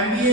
MBA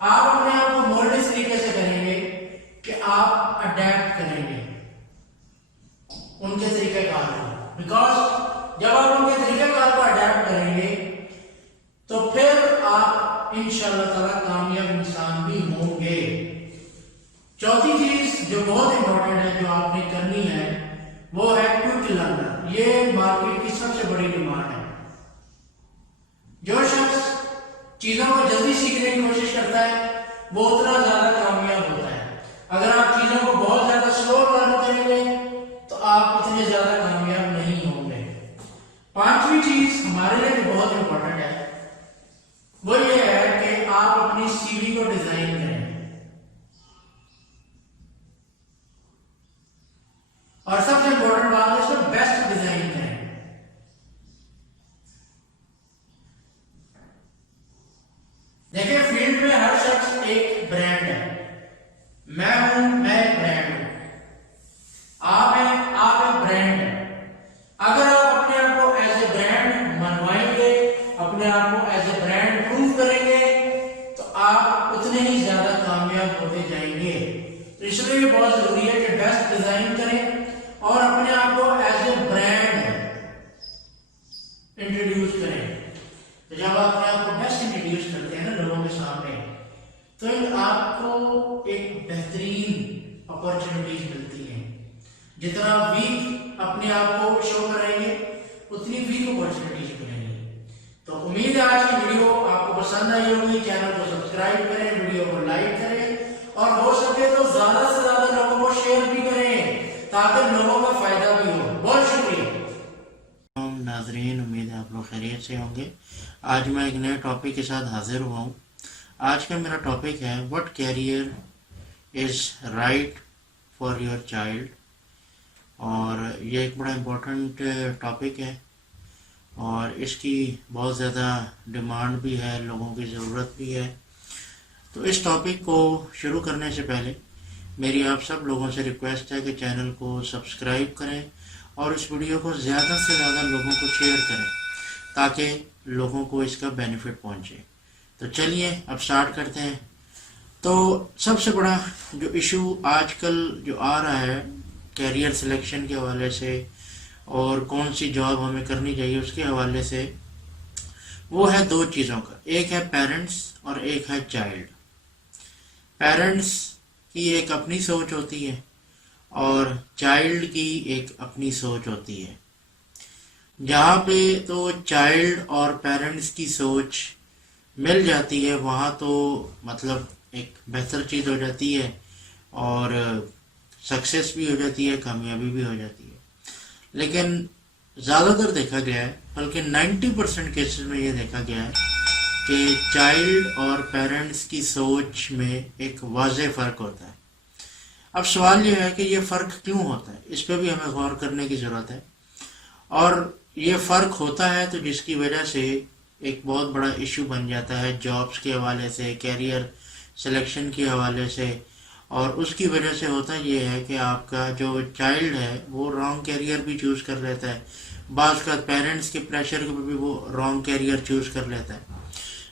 آپ اپنے آپ کو مولڈ اس طریقے سے کریں گے کہ آپ اڈیپٹ کریں گے ان کے طریقہ کار کو، بیکاز جب آپ ان کے طریقہ کار کو اڈیپٹ کریں گے تو پھر آپ انشاءاللہ تعالیٰ کامیاب انسان بھی ہوں گے۔ چوتھی چیز جو بہت امپورٹنٹ ہے جو آپ نے کرنی ہے وہ ہے کوئک لرنر۔ یہ مارکیٹ کی سب سے بڑی ڈیمانڈ ہے۔ جو شخص چیزوں کو جلدی سیکھنے کی کوشش کرتا ہے وہ اتنا زیادہ کامیاب ہوتا ہے۔ اگر آپ چیزوں کو بہت زیادہ سلو لرن کریں گے تو آپ اتنے زیادہ کامیاب نہیں ہوں گے۔ پانچویں چیز ہمارے لیے بھی بہت امپورٹنٹ ہے، وہ یہ ہے کہ آپ اپنی سی وی کو ڈیزائن کریں، اور سب سے امپورٹنٹ بات ہے اس کو بیسٹ ڈیزائن کریں۔ دیکھیں فیلڈ میں ہر شخص ایک برانڈ ہے، میں ایک برانڈ ہوں، آپ ایک برانڈ ہیں۔ اگر آپ اپنے آپ کو ایز اے برانڈ منوائیں گے، اپنے آپ کو ایز اے برانڈ پروف کریں گے تو آپ اتنے ہی زیادہ کامیاب ہوتے جائیں گے۔ تو اس لیے یہ بہت ضروری ہے کہ بیسٹ ڈیزائن کریں اور اپنے آپ کو ایز اے برانڈ انٹروڈیوس کریں۔ تو جب آپ اپنے آپ کو بیسٹ انٹروڈیوس کرتے ہیں نا لوگوں کے سامنے تو آپ کو ایک بہترین اپرچونٹیز ملتی ہیں۔ جتنا ویک اپنے آپ کو شو کریں گے اتنی ویک اپرچونٹیز ملیں گی۔ تو امید ہے آج کی ویڈیو آپ کو پسند آئی ہوگی۔ چینل کو سبسکرائب کریں، ویڈیو کو لائک کریں اور ہو سکے تو زیادہ سے زیادہ لوگوں کو شیئر بھی کریں تاکہ لوگوں کا فائدہ بھی ہو۔ بہت شکریہ ناظرین، امید ہے آپ لوگ خیریت سے ہوں گے۔ آج میں ایک نئے ٹاپک کے ساتھ حاضر ہوا ہوں۔ آج کا میرا ٹاپک ہے what career is right for your child, اور یہ ایک بڑا امپورٹنٹ ٹاپک ہے اور اس کی بہت زیادہ ڈیمانڈ بھی ہے، لوگوں کی ضرورت بھی ہے۔ تو اس ٹاپک کو شروع کرنے سے پہلے میری آپ سب لوگوں سے ریکویسٹ ہے کہ چینل کو سبسکرائب کریں اور اس ویڈیو کو زیادہ سے زیادہ لوگوں کو شیئر کریں تاکہ لوگوں کو اس کا بینیفٹ پہنچے۔ تو چلیے اب سٹارٹ کرتے ہیں۔ تو سب سے بڑا جو ایشو آج کل جو آ رہا ہے کیریئر سلیکشن کے حوالے سے اور کون سی جاب ہمیں کرنی چاہیے اس کے حوالے سے، وہ ہے دو چیزوں کا، ایک ہے پیرنٹس اور ایک ہے چائلڈ۔ پیرنٹس کی ایک اپنی سوچ ہوتی ہے اور چائلڈ کی ایک اپنی سوچ ہوتی ہے۔ جہاں پہ تو چائلڈ اور پیرنٹس کی سوچ مل جاتی ہے وہاں تو مطلب ایک بہتر چیز ہو جاتی ہے اور سکسیس بھی ہو جاتی ہے، کامیابی بھی ہو جاتی ہے۔ لیکن زیادہ تر دیکھا گیا ہے، بلکہ 90% کیسز میں یہ دیکھا گیا ہے کہ چائلڈ اور پیرنٹس کی سوچ میں ایک واضح فرق ہوتا ہے۔ اب سوال یہ ہے کہ یہ فرق کیوں ہوتا ہے، اس پہ بھی ہمیں غور کرنے کی ضرورت ہے۔ اور یہ فرق ہوتا ہے تو جس کی وجہ سے ایک بہت بڑا ایشو بن جاتا ہے جابس کے حوالے سے، کیریئر سلیکشن کے حوالے سے، اور اس کی وجہ سے ہوتا یہ ہے کہ آپ کا جو چائلڈ ہے وہ رانگ کیریئر بھی چوز کر لیتا ہے، بعض کا پیرنٹس کے پریشر پہ بھی وہ رانگ کیریئر چوز کر لیتا ہے۔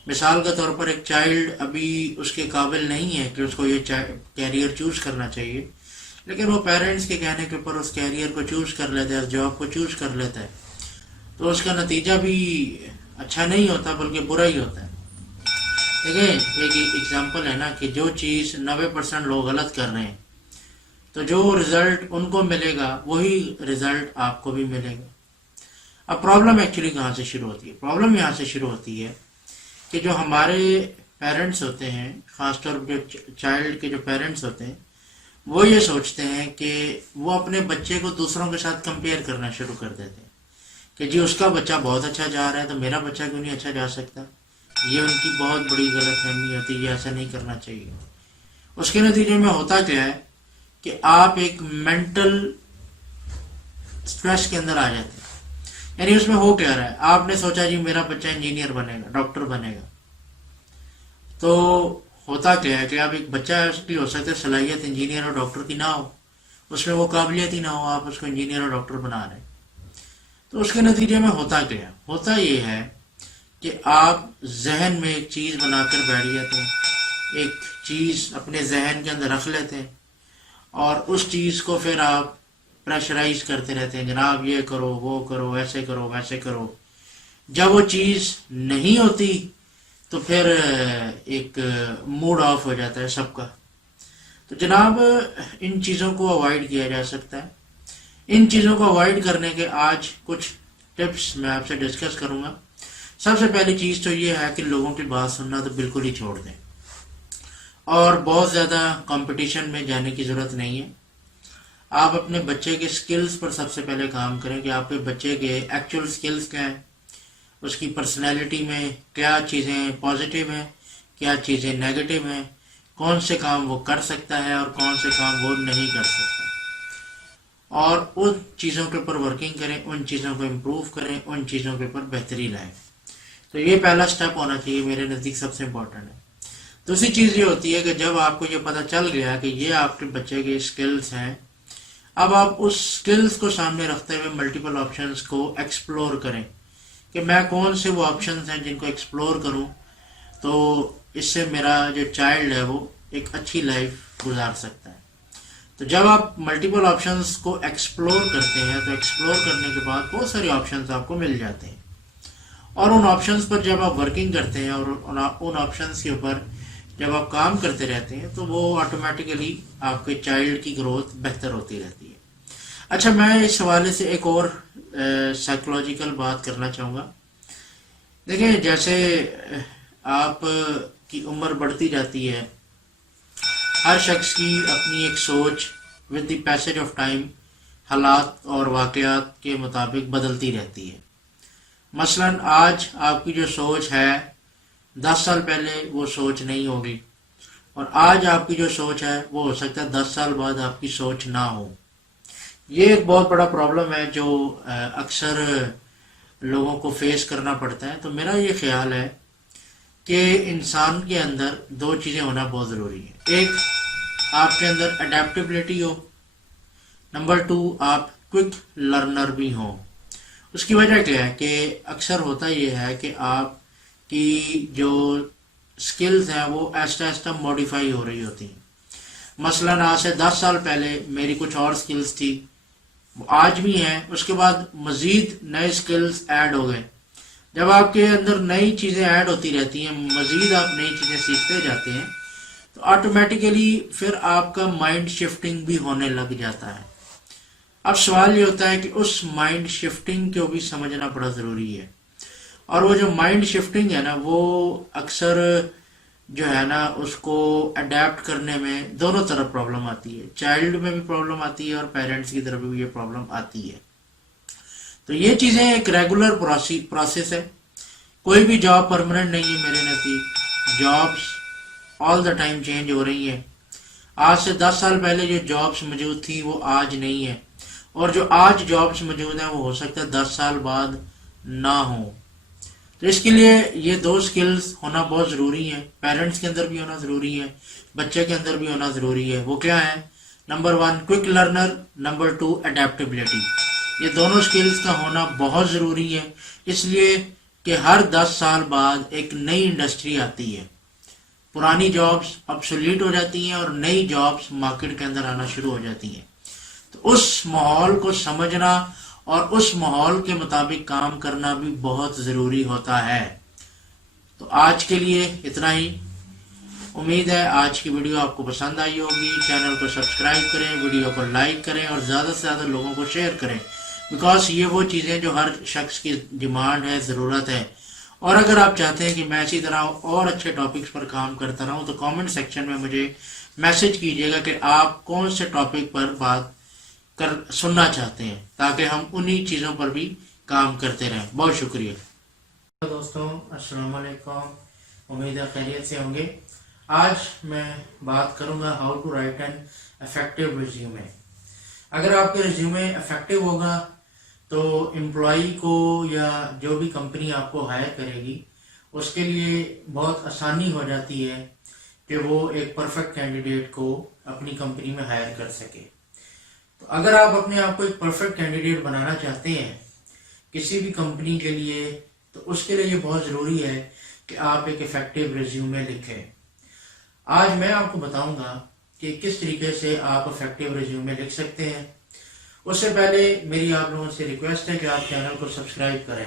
مثال کے طور پر ایک چائلڈ ابھی اس کے قابل نہیں ہے کہ اس کو یہ کیریئر چوز کرنا چاہیے، لیکن وہ پیرنٹس کے کہنے کے اوپر اس کیریئر کو چوز کر لیتا ہے، اس جاب کو چوز کر لیتا ہے، تو اس کا نتیجہ بھی اچھا نہیں ہوتا بلکہ برا ہی ہوتا ہے۔ دیکھیں ایک ایگزامپل ہے نا کہ جو چیز 90% لوگ غلط کر رہے ہیں تو جو رزلٹ ان کو ملے گا وہی رزلٹ آپ کو بھی ملے گا۔ اب پرابلم ایکچولی کہاں سے شروع ہوتی ہے؟ پرابلم یہاں سے شروع ہوتی ہے کہ جو ہمارے پیرنٹس ہوتے ہیں، خاص طور پر جو چائلڈ کے جو پیرنٹس ہوتے ہیں، وہ یہ سوچتے ہیں کہ وہ اپنے بچے کو دوسروں کے ساتھ کمپیئر کرنا شروع کر دیتے ہیں کہ جی اس کا بچہ بہت اچھا جا رہا ہے تو میرا بچہ کیوں نہیں اچھا جا سکتا۔ یہ ان کی بہت بڑی غلط فہمی ہوتی ہے، یہ ایسا نہیں کرنا چاہیے۔ اس کے نتیجے میں ہوتا کیا ہے کہ آپ ایک مینٹل سٹریس کے اندر آ جاتے ہیں۔ یعنی اس میں ہو کیا رہا ہے، آپ نے سوچا جی میرا بچہ انجینئر بنے گا، ڈاکٹر بنے گا، تو ہوتا کیا ہے کہ آپ ایک بچہ اس کی ہو سکتا ہے صلاحیت انجینئر اور ڈاکٹر کی نہ ہو، اس میں وہ قابلیت ہی نہ ہو، آپ اس کو انجینئر اور ڈاکٹر بنا رہے ہیں، تو اس کے نتیجے میں ہوتا کیا ہوتا یہ ہے کہ آپ ذہن میں ایک چیز بنا کر بیٹھ جاتے ہیں، ایک چیز اپنے ذہن کے اندر رکھ لیتے ہیں اور اس چیز کو پھر آپ پریشرائز کرتے رہتے ہیں، جناب یہ کرو وہ کرو ایسے کرو ویسے کرو. جب وہ چیز نہیں ہوتی تو پھر ایک موڈ آف ہو جاتا ہے سب کا. تو جناب ان چیزوں کو اوائڈ کیا جا سکتا ہے. ان چیزوں کو اوائڈ کرنے کے آج کچھ ٹپس میں آپ سے ڈسکس کروں گا. سب سے پہلی چیز تو یہ ہے کہ لوگوں کی بات سننا تو بالکل ہی چھوڑ دیں اور بہت زیادہ کمپٹیشن میں جانے کی ضرورت نہیں ہے. آپ اپنے بچے کے سکلز پر سب سے پہلے کام کریں کہ آپ کے بچے کے ایکچوئل سکلز کیا ہیں، اس کی پرسنالٹی میں کیا چیزیں پازیٹیو ہیں، کیا چیزیں نیگیٹو ہیں، کون سے کام وہ کر سکتا ہے اور کون سے کام وہ نہیں کر سکتا، اور ان چیزوں کے اوپر ورکنگ کریں، ان چیزوں کو امپروو کریں، ان چیزوں کے اوپر بہتری لائیں. تو یہ پہلا سٹیپ ہونا چاہیے، میرے نزدیک سب سے امپورٹنٹ ہے. دوسری چیز یہ ہوتی ہے کہ جب آپ کو یہ پتہ چل گیا کہ یہ آپ کے بچے کے سکلز ہیں، اب آپ اس سکلز کو سامنے رکھتے ہوئے ملٹیپل آپشنز کو ایکسپلور کریں کہ میں کون سے وہ آپشنز ہیں جن کو ایکسپلور کروں تو اس سے میرا جو چائلڈ ہے وہ ایک اچھی لائف گزار سکتا ہے. تو جب آپ ملٹیپل آپشنز کو ایکسپلور کرتے ہیں تو ایکسپلور کرنے کے بعد بہت سارے آپشنز آپ کو مل جاتے ہیں، اور ان آپشنز پر جب آپ ورکنگ کرتے ہیں اور ان آپشنز کے اوپر جب آپ کام کرتے رہتے ہیں تو وہ آٹومیٹیکلی آپ کے چائلڈ کی گروتھ بہتر ہوتی رہتی ہے. اچھا، میں اس حوالے سے ایک اور سائیکولوجیکل بات کرنا چاہوں گا. دیکھیں، جیسے آپ کی عمر بڑھتی جاتی ہے، ہر شخص کی اپنی ایک سوچ with the passage of time حالات اور واقعات کے مطابق بدلتی رہتی ہے. مثلا آج آپ کی جو سوچ ہے 10 سال پہلے وہ سوچ نہیں ہوگی، اور آج آپ کی جو سوچ ہے وہ ہو سکتا ہے 10 سال بعد آپ کی سوچ نہ ہو. یہ ایک بہت بڑا پرابلم ہے جو اکثر لوگوں کو فیس کرنا پڑتا ہے. تو میرا یہ خیال ہے کہ انسان کے اندر دو چیزیں ہونا بہت ضروری ہے. ایک، آپ کے اندر اڈیپٹیبلٹی ہو. نمبر 2، آپ کوئک لرنر بھی ہوں. اس کی وجہ کیا ہے کہ اکثر ہوتا یہ ہے کہ آپ کی جو سکلز ہیں وہ آہستہ آہستہ موڈیفائی ہو رہی ہوتی ہیں. مثلا آج سے 10 سال پہلے میری کچھ اور سکلز تھی، وہ آج بھی ہیں، اس کے بعد مزید نئے سکلز ایڈ ہو گئے. جب آپ کے اندر نئی چیزیں ایڈ ہوتی رہتی ہیں، مزید آپ نئی چیزیں سیکھتے جاتے ہیں، تو آٹومیٹیکلی پھر آپ کا مائنڈ شفٹنگ بھی ہونے لگ جاتا ہے. اب سوال یہ ہوتا ہے کہ اس مائنڈ شفٹنگ کو بھی سمجھنا بڑا ضروری ہے. اور وہ جو مائنڈ شفٹنگ ہے نا، وہ اکثر جو ہے نا اس کو اڈیپٹ کرنے میں دونوں طرف پرابلم آتی ہے. چائلڈ میں بھی پرابلم آتی ہے اور پیرنٹس کی طرف بھی یہ پرابلم آتی ہے. تو یہ چیزیں ایک ریگولر پروسیس ہے. کوئی بھی جاب پرماننٹ نہیں ہے میرے نزدیک. Jobs all the time change ہو رہی ہیں. آج سے 10 سال پہلے جو جابس موجود تھی وہ آج نہیں ہے، اور جو آج جابس موجود ہیں وہ ہو سکتا ہے 10 سال بعد نہ ہوں. تو اس کے لیے یہ دو سکلز ہونا بہت ضروری ہے. پیرنٹس کے اندر بھی ہونا ضروری ہے، بچے کے اندر بھی ہونا ضروری ہے. وہ کیا ہے؟ Number 1 quick learner, number 2 adaptability. یہ دونوں سکلز کا ہونا بہت ضروری ہے، اس لیے کہ ہر 10 سال بعد ایک نئی انڈسٹری آتی ہے. پرانی جابس obsolete ہو جاتی ہیں اور نئی جابس مارکیٹ کے اندر آنا شروع ہو جاتی ہیں. تو اس ماحول کو سمجھنا اور اس ماحول کے مطابق کام کرنا بھی بہت ضروری ہوتا ہے. تو آج کے لیے اتنا ہی. امید ہے آج کی ویڈیو آپ کو پسند آئی ہوگی. چینل کو سبسکرائب کریں، ویڈیو کو لائک کریں اور زیادہ سے زیادہ لوگوں کو شیئر کریں، بیکاز یہ وہ چیزیں جو ہر شخص کی ڈیمانڈ ہے، ضرورت ہے. اور اگر آپ چاہتے ہیں کہ میں اسی طرح اور اچھے ٹاپکس پر کام کرتا رہوں تو کامنٹ سیکشن میں مجھے میسج کیجیے گا کہ آپ کون سے ٹاپک پر بات سننا چاہتے ہیں، تاکہ ہم انہی چیزوں پر بھی کام کرتے رہیں. بہت شکریہ دوستوں. السلام علیکم. امید ہے خیریت سے ہوں گے. آج میں بات کروں گا how to write an effective resume. اگر آپ کا ریزیومے افیکٹو ہوگا تو امپلائی کو یا جو بھی کمپنی آپ کو ہائر کرے گی اس کے لیے بہت آسانی ہو جاتی ہے کہ وہ ایک پرفیکٹ کینڈیڈیٹ کو اپنی کمپنی میں ہائر کر سکے. تو اگر آپ اپنے آپ کو ایک پرفیکٹ کینڈیڈیٹ بنانا چاہتے ہیں کسی بھی کمپنی کے لیے، تو اس کے لیے یہ بہت ضروری ہے کہ آپ ایک افیکٹو ریزیومے لکھیں. آج میں آپ کو بتاؤں گا کہ کس طریقے سے آپ افیکٹو ریزیومے لکھ سکتے ہیں۔ اس سے پہلے میری آپ لوگوں سے ریکویسٹ ہے کہ آپ چینل کو سبسکرائب کریں۔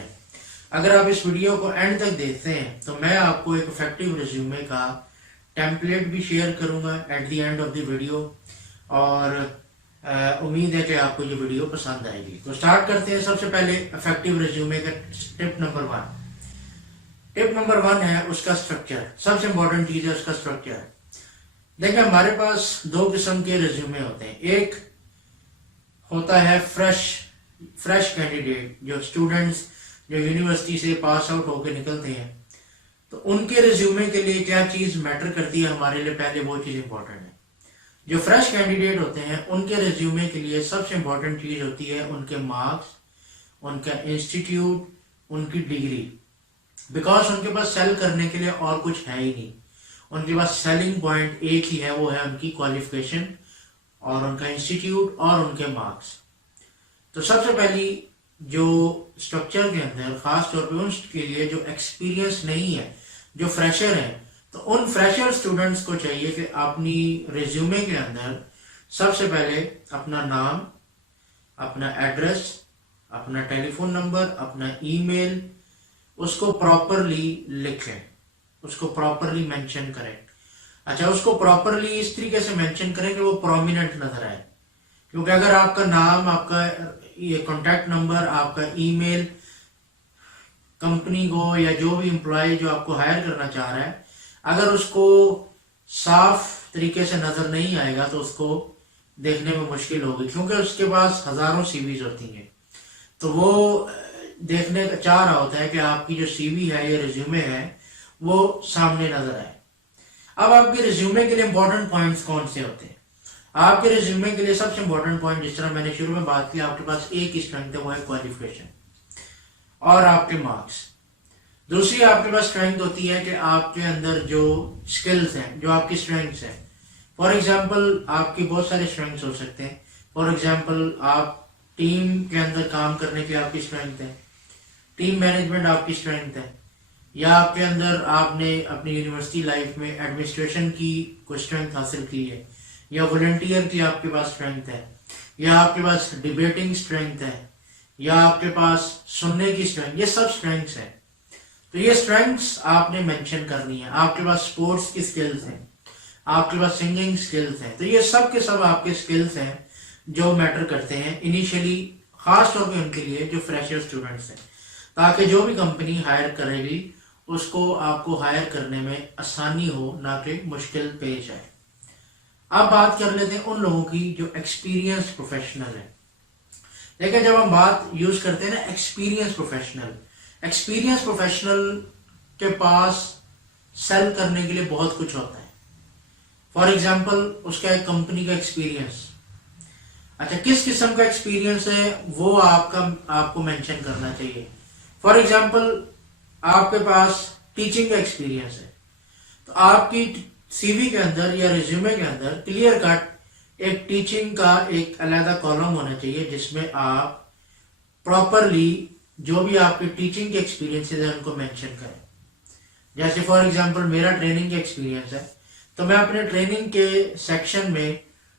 اگر آپ اس ویڈیو کو اینڈ تک دیکھتے ہیں تو میں آپ کو ایک افیکٹو ریزیومے کا ٹیمپلیٹ بھی شیئر کروں گا at the end of the video, اور امید ہے کہ آپ کو یہ ویڈیو پسند آئے گی۔ تو سٹارٹ کرتے ہیں۔ سب سے پہلے افیکٹو ریزیومے کا ٹپ نمبر 1۔ ٹپ نمبر 1 ہے اس کا اسٹرکچر۔ سب سے امپورٹنٹ چیز ہے اس کا اسٹرکچر۔ دیکھیں ہمارے پاس دو قسم کے ریزیومے ہوتے ہیں۔ ایک ہوتا ہے فریش کینڈیڈیٹ، جو اسٹوڈنٹس جو یونیورسٹی سے پاس آؤٹ ہو کے نکلتے ہیں، تو ان کے ریزیومے کے لیے کیا چیز میٹر کرتی ہے ہمارے لیے، پہلے وہ چیز امپورٹنٹ ہے۔ جو فریش کینڈیڈیٹ ہوتے ہیں ان کے ریزیومے کے لیے سب سے امپورٹنٹ چیز ہوتی ہے ان کے مارکس، ان کا انسٹیٹیوٹ، ان کی ڈگری، بیکاز ان کے پاس سیل کرنے کے لیے اور کچھ ہے ہی نہیں۔ ان کے پاس سیلنگ پوائنٹ ایک ہی ہے، وہ ہے ان کی کوالیفیکیشن اور ان کا انسٹیٹیوٹ اور ان کے مارکس۔ تو سب سے پہلی جو اسٹرکچر کے اندر خاص طور پہ ان کے لیے جو ایکسپیرینس نہیں ہے، جو فریشر ہیں، تو ان فریشر اسٹوڈنٹس کو چاہیے کہ اپنی ریزیومے کے اندر سب سے پہلے اپنا نام، اپنا ایڈریس، اپنا ٹیلی فون نمبر، اپنا ای میل، اس کو پراپرلی لکھیں، اس کو پراپرلی مینشن کریں۔ اچھا، اس کو پراپرلی اس طریقے سے مینشن کریں کہ وہ پرومیننٹ نظر آئے، کیونکہ اگر آپ کا نام، آپ کا یہ کانٹیکٹ نمبر، آپ کا ای میل کمپنی کو یا جو بھی امپلائی جو آپ کو ہائر کرنا چاہ رہا ہے، اگر اس کو صاف طریقے سے نظر نہیں آئے گا تو اس کو دیکھنے میں مشکل ہوگی، کیونکہ اس کے پاس ہزاروں سی ویز ہوتی ہیں، تو وہ دیکھنے کا چاہ رہا ہوتا ہے کہ آپ کی جو سی وی ہے یا ریزیومے ہے وہ سامنے نظر آئے۔ اب آپ کے ریزیومے کے لیے امپورٹنٹ پوائنٹس کون سے ہوتے ہیں؟ آپ کے ریزیومے کے لیے سب سے امپورٹنٹ پوائنٹ، جس طرح میں نے شروع میں بات کی، آپ کے پاس ایک ہی اسٹرینتھ ہے، وہ ہے کوالیفیکیشن اور آپ کے مارکس۔ دوسری آپ کے پاس اسٹرینتھ ہوتی ہے کہ آپ کے اندر جو اسکلز ہیں، جو آپ کی اسٹرینگس ہیں۔ فار ایگزامپل آپ کی بہت سارے اسٹرینگس ہو سکتے ہیں۔ فار ایگزامپل آپ ٹیم کے اندر کام کرنے کی آپ کی اسٹرینگتھ ہے، ٹیم مینجمنٹ آپ کی اسٹرینگتھ ہے، یا آپ کے اندر آپ نے اپنی یونیورسٹی لائف میں ایڈمنسٹریشن کی کوئی اسٹرینگتھ حاصل کی ہے، یا والنٹیئر کی آپ کے پاس اسٹرینگتھ ہے، یا آپ کے پاس ڈیبیٹنگ اسٹرینگتھ ہے، یا آپ کے پاس سننے کی اسٹرینگتھ، یہ سب اسٹرینگتھس ہیں۔ تو یہ اسٹرینگتھس آپ نے مینشن کرنی ہے۔ آپ کے پاس اسپورٹس کی اسکلز ہیں، آپ کے پاس سنگنگ اسکلز ہیں، تو یہ سب کے سب آپ کے اسکلز ہیں جو میٹر کرتے ہیں انیشیلی، خاص طور پہ ان کے لیے جو فریشر اسٹوڈنٹس ہیں، تاکہ جو بھی کمپنی ہائر کرے گی اس کو آپ کو ہائر کرنے میں آسانی ہو، نہ کہ مشکل پیش آئے۔ اب بات کر لیتے ہیں ان لوگوں کی جو ایکسپیرینس پروفیشنل ہے۔ لیکن جب ہم بات یوز کرتے ہیں نا ایکسپیرینس پروفیشنل کے پاس سیل کرنے کے لیے بہت کچھ ہوتا ہے۔ فار ایگزامپل اس کا ایک کمپنی کا ایکسپیرینس، اچھا کس قسم کا ایکسپیرینس ہے وہ آپ کو مینشن کرنا چاہیے۔ فار ایگزامپل آپ کے پاس ٹیچنگ کا ایکسپیرینس ہے، تو آپ کی سی وی کے اندر یا ریزیومے کے اندر کلیئر کٹ ایک ٹیچنگ کا ایک علیحدہ کالم ہونا چاہیے، جس میں آپ پراپرلی جو بھی آپ کے ٹیچنگ کے ایکسپیرینسز ہیں ان کو مینشن کریں۔ جیسے فار ایگزامپل میرا ٹریننگ کا ایکسپیرینس ہے، تو میں اپنے ٹریننگ کے سیکشن میں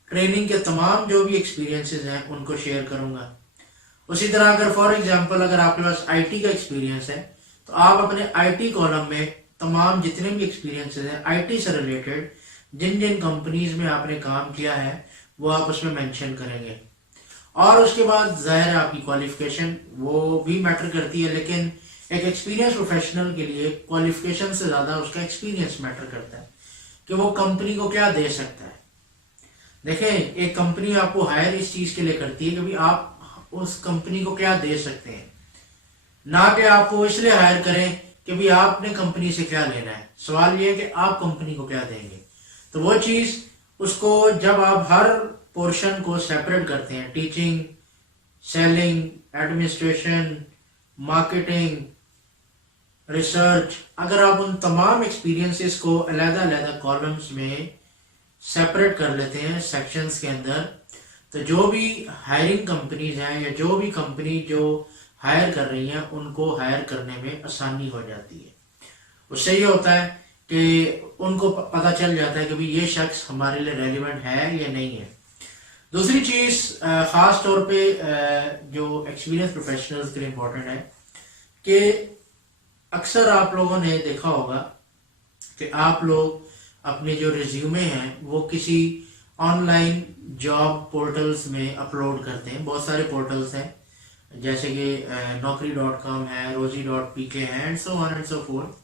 ٹریننگ کے تمام جو بھی ایکسپیرینسز ہیں ان کو شیئر کروں گا۔ اسی طرح اگر فار ایگزامپل اگر آپ کے پاس آئی ٹی کا ایکسپیرینس ہے، تو آپ اپنے آئی ٹی کالم میں تمام جتنے بھی ایکسپیرینسز ہیں آئی ٹی سے ریلیٹڈ، جن کمپنیز میں آپ نے کام کیا ہے وہ آپ اس میں مینشن کریں گے۔ اور اس کے بعد ظاہر ہے آپ کی کوالیفیکیشن وہ بھی میٹر کرتی ہے، لیکن ایک ایکسپیرینس پروفیشنل کے لیے کوالیفیکیشن سے زیادہ اس کا ایکسپیرینس میٹر کرتا ہے کہ وہ کمپنی کو کیا دے سکتا ہے۔ دیکھیں ایک کمپنی آپ کو ہائر اس چیز کے لیے کرتی ہے کہ آپ اس کمپنی کو کیا دے سکتے ہیں، نہ کہ آپ کو اس لیے ہائر کریں کہ آپ نے کمپنی سے کیا لینا ہے۔ سوال یہ ہے کہ آپ کمپنی کو کیا دیں گے۔ تو وہ چیز اس کو جب آپ ہر پورشن کو سیپریٹ کرتے ہیں، teaching, selling, administration, marketing, research, اگر آپ ان تمام ایکسپیرینسز کو علیحدہ علیحدہ کالمز میں سیپریٹ کر لیتے ہیں سیکشنز کے اندر، تو جو بھی ہائرنگ کمپنیز ہیں یا جو بھی کمپنی جو ہائر کر رہی ہیں ان کو ہائر کرنے میں آسانی ہو جاتی ہے۔ اس سے یہ ہوتا ہے کہ ان کو پتہ چل جاتا ہے کہ بھی یہ شخص ہمارے لیے ریلیونٹ ہے یا نہیں ہے. دوسری چیز خاص طور پہ جو ایکسپیرینس پروفیشنلز کے لیے امپورٹنٹ ہے کہ اکثر آپ لوگوں نے دیکھا ہوگا کہ آپ لوگ اپنے جو ریزیومے ہیں وہ کسی آن لائن جاب پورٹلز میں اپلوڈ کرتے ہیں. بہت سارے پورٹلز ہیں جیسے کہ naukri.com ہے, rozi.pk ہے, and so on and so forth.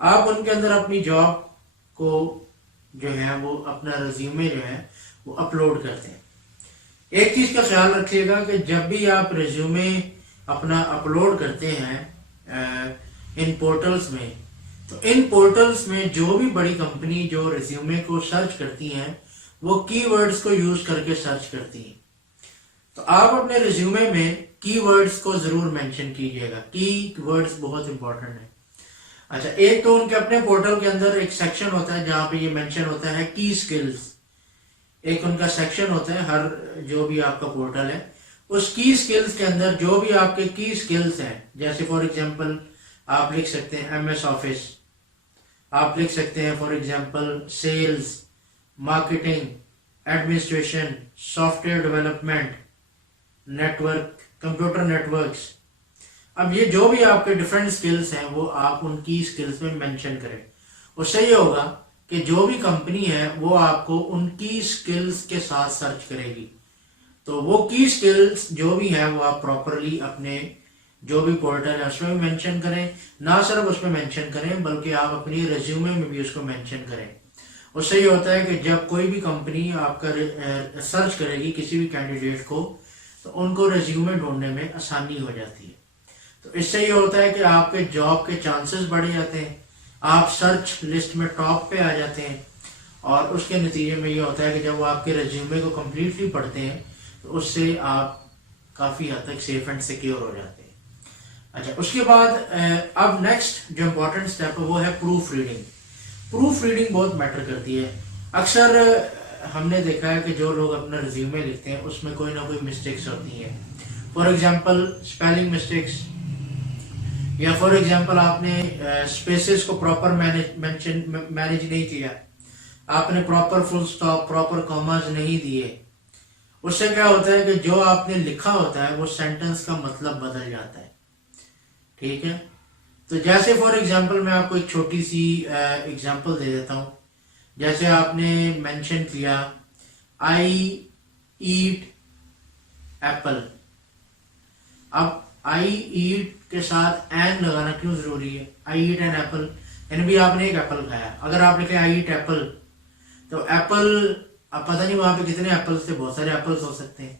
آپ ان کے اندر اپنی جاب کو جو ہے وہ اپنا ریزیومے جو ہے وہ اپلوڈ کرتے ہیں. ایک چیز کا خیال رکھیے گا کہ جب بھی آپ ریزیومے اپنا اپلوڈ کرتے ہیں ان پورٹلز میں, تو ان پورٹلز میں جو بھی بڑی کمپنی جو ریزیومے کو سرچ کرتی ہیں وہ کی ورڈز کو یوز کر کے سرچ کرتی ہیں. تو آپ اپنے ریزیومے میں کی ورڈز کو ضرور مینشن کیجئے گا. کی ورڈز بہت امپورٹنٹ ہیں. اچھا, ایک تو ان کے اپنے پورٹل کے اندر ایک سیکشن ہوتا ہے جہاں پہ یہ مینشن ہوتا ہے کی سکلز. ایک ان کا سیکشن ہوتا ہے ہر جو بھی آپ کا پورٹل ہے, اس کی سکلز کے اندر جو بھی آپ کے کی سکلز ہیں, جیسے فار ایگزامپل آپ لکھ سکتے ہیں ایم ایس آفس, آپ لکھ سکتے ہیں for example sales, marketing, administration, software development, network, computer networks. اب یہ جو بھی آپ کے ڈفرینٹ سکلز ہیں وہ آپ ان کی سکلز میں مینشن کریں. اس سے یہ ہوگا کہ جو بھی کمپنی ہے وہ آپ کو ان کی سکلز کے ساتھ سرچ کرے گی. تو وہ کی سکلز جو بھی ہیں وہ آپ پراپرلی اپنے جو بھی پورٹل ہے اس میں بھی مینشن کریں. نہ صرف اس میں مینشن کریں بلکہ آپ اپنی ریزیومے میں بھی اس کو مینشن کریں. اس سے یہ ہوتا ہے کہ جب کوئی بھی کمپنی آپ کا سرچ کرے گی کسی بھی کینڈیڈیٹ کو, تو ان کو ریزیومے ڈھونڈنے میں آسانی ہو جاتی ہے. تو اس سے یہ ہوتا ہے کہ آپ کے جاب کے چانسز بڑھ جاتے ہیں, آپ سرچ لسٹ میں ٹاپ پہ آ جاتے ہیں, اور اس کے نتیجے میں یہ ہوتا ہے کہ جب وہ آپ کے ریزیومے کو کمپلیٹلی پڑھتے ہیں تو اس سے آپ کافی حد تک سیف اینڈ سیکیور ہو جاتے ہیں. اچھا, اس کے بعد اب نیکسٹ جو امپورٹنٹ اسٹیپ ہے وہ ہے پروف ریڈنگ. پروف ریڈنگ بہت میٹر کرتی ہے. اکثر ہم نے دیکھا ہے کہ جو لوگ اپنا ریزیومے لکھتے ہیں اس میں کوئی نہ کوئی مسٹیکس ہوتی ہیں. فار ایگزامپل اسپیلنگ مسٹیکس, یا فار ایگزامپل آپ نے اسپیسز کو پراپر مینیج نہیں کیا, آپ نے پراپر فل سٹاپ, پراپر کاماز نہیں دیے. اس سے کیا ہوتا ہے کہ جو آپ نے لکھا ہوتا ہے وہ سینٹنس کا مطلب بدل جاتا ہے. ٹھیک ہے, تو جیسے فار ایگزامپل میں آپ کو ایک چھوٹی سی ایگزامپل دے دیتا ہوں. جیسے آپ نے مینشن کیا آئی ایٹ ایپل. اب آئی ایٹ کے ساتھ این لگانا کیوں ضروری ہے؟ آئی ایٹ این ایپل یعنی بھی آپ نے ایک ایپل کھایا. اگر آپ لکھے آئی ایٹ ایپل تو ایپل, اب پتہ نہیں وہاں پہ کتنے ایپلس تھے, بہت سارے ایپلس ہو سکتے ہیں.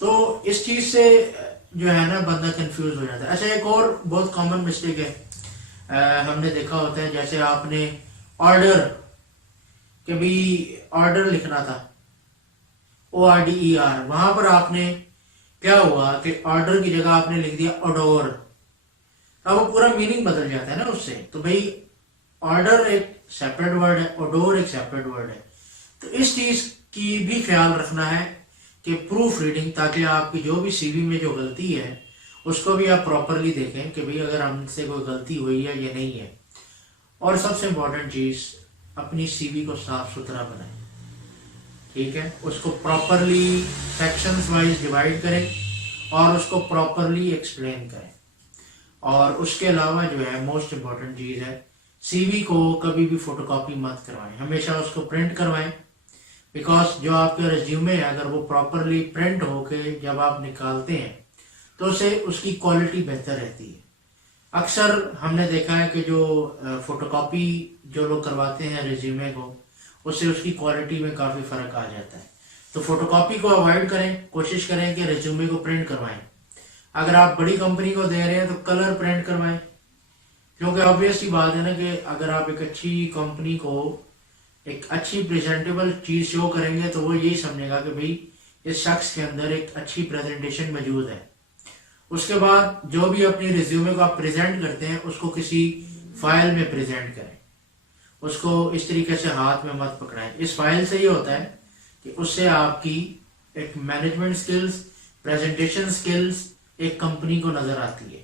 تو اس چیز سے جو ہے نا بندہ کنفیوز ہو جاتا ہے. اچھا, ایک اور بہت کامن مسٹیک ہے ہم نے دیکھا ہوتا ہے, جیسے آپ نے آرڈر کہ بھی آرڈر لکھنا تھا ORDER, وہاں پر آپ نے کیا ہوا کہ آرڈر کی جگہ آپ نے لکھ دیا اوڈور. اب وہ پورا میننگ بدل جاتا ہے نا اس سے. تو بھائی آرڈر ایک سیپریٹ ورڈ ہے, اوڈور ایک سیپریٹ ورڈ ہے. تو اس چیز کی بھی خیال رکھنا ہے کہ پروف ریڈنگ, تاکہ آپ کی جو بھی سی وی میں جو غلطی ہے اس کو بھی آپ پراپرلی دیکھیں کہ بھئی اگر ہم سے کوئی غلطی ہوئی ہے یا نہیں ہے. اور سب سے امپورٹنٹ چیز, اپنی سی وی کو صاف ستھرا بنائیں. ٹھیک ہے, اس کو پراپرلی سیکشنز وائز ڈیوائڈ کریں اور اس کو پراپرلی ایکسپلین کریں. اور اس کے علاوہ جو ہے موسٹ امپورٹنٹ چیز ہے, سی وی کو کبھی بھی فوٹو کاپی مت کروائیں, ہمیشہ اس کو پرنٹ کروائیں. بیکاز جو آپ کا ریزیومے ہے اگر وہ پراپرلی پرنٹ ہو کے جب آپ نکالتے ہیں تو اسے اس کی کوالٹی بہتر رہتی ہے. اکثر ہم نے دیکھا ہے کہ جو فوٹو کاپی جو لوگ کرواتے ہیں ریزیومے کو, اس سے اس کی کوالٹی میں کافی فرق آ جاتا ہے. تو فوٹو کاپی کو اوائڈ کریں, کوشش کریں کہ ریزیومے کو پرنٹ کروائیں. اگر آپ بڑی کمپنی کو دے رہے ہیں تو کلر پرنٹ کروائیں, کیونکہ آبویس ہی بات ہے نا کہ اگر آپ ایک اچھی کمپنی کو ایک اچھی پریزنٹیبل چیز شو کریں گے تو وہ یہی سمجھے گا کہ بھئی اس شخص کے اندر ایک اچھی پریزنٹیشن موجود ہے. اس کے بعد جو بھی اپنی ریزیومے کو آپ پریزنٹ کرتے ہیں اس کو کسی فائل میں پریزنٹ کریں, اس کو اس طریقے سے ہاتھ میں مت پکڑائیں. اس فائل سے یہ ہوتا ہے کہ اس سے آپ کی ایک مینجمنٹ سکلز, پریزنٹیشن سکلز ایک کمپنی کو نظر آتی ہے.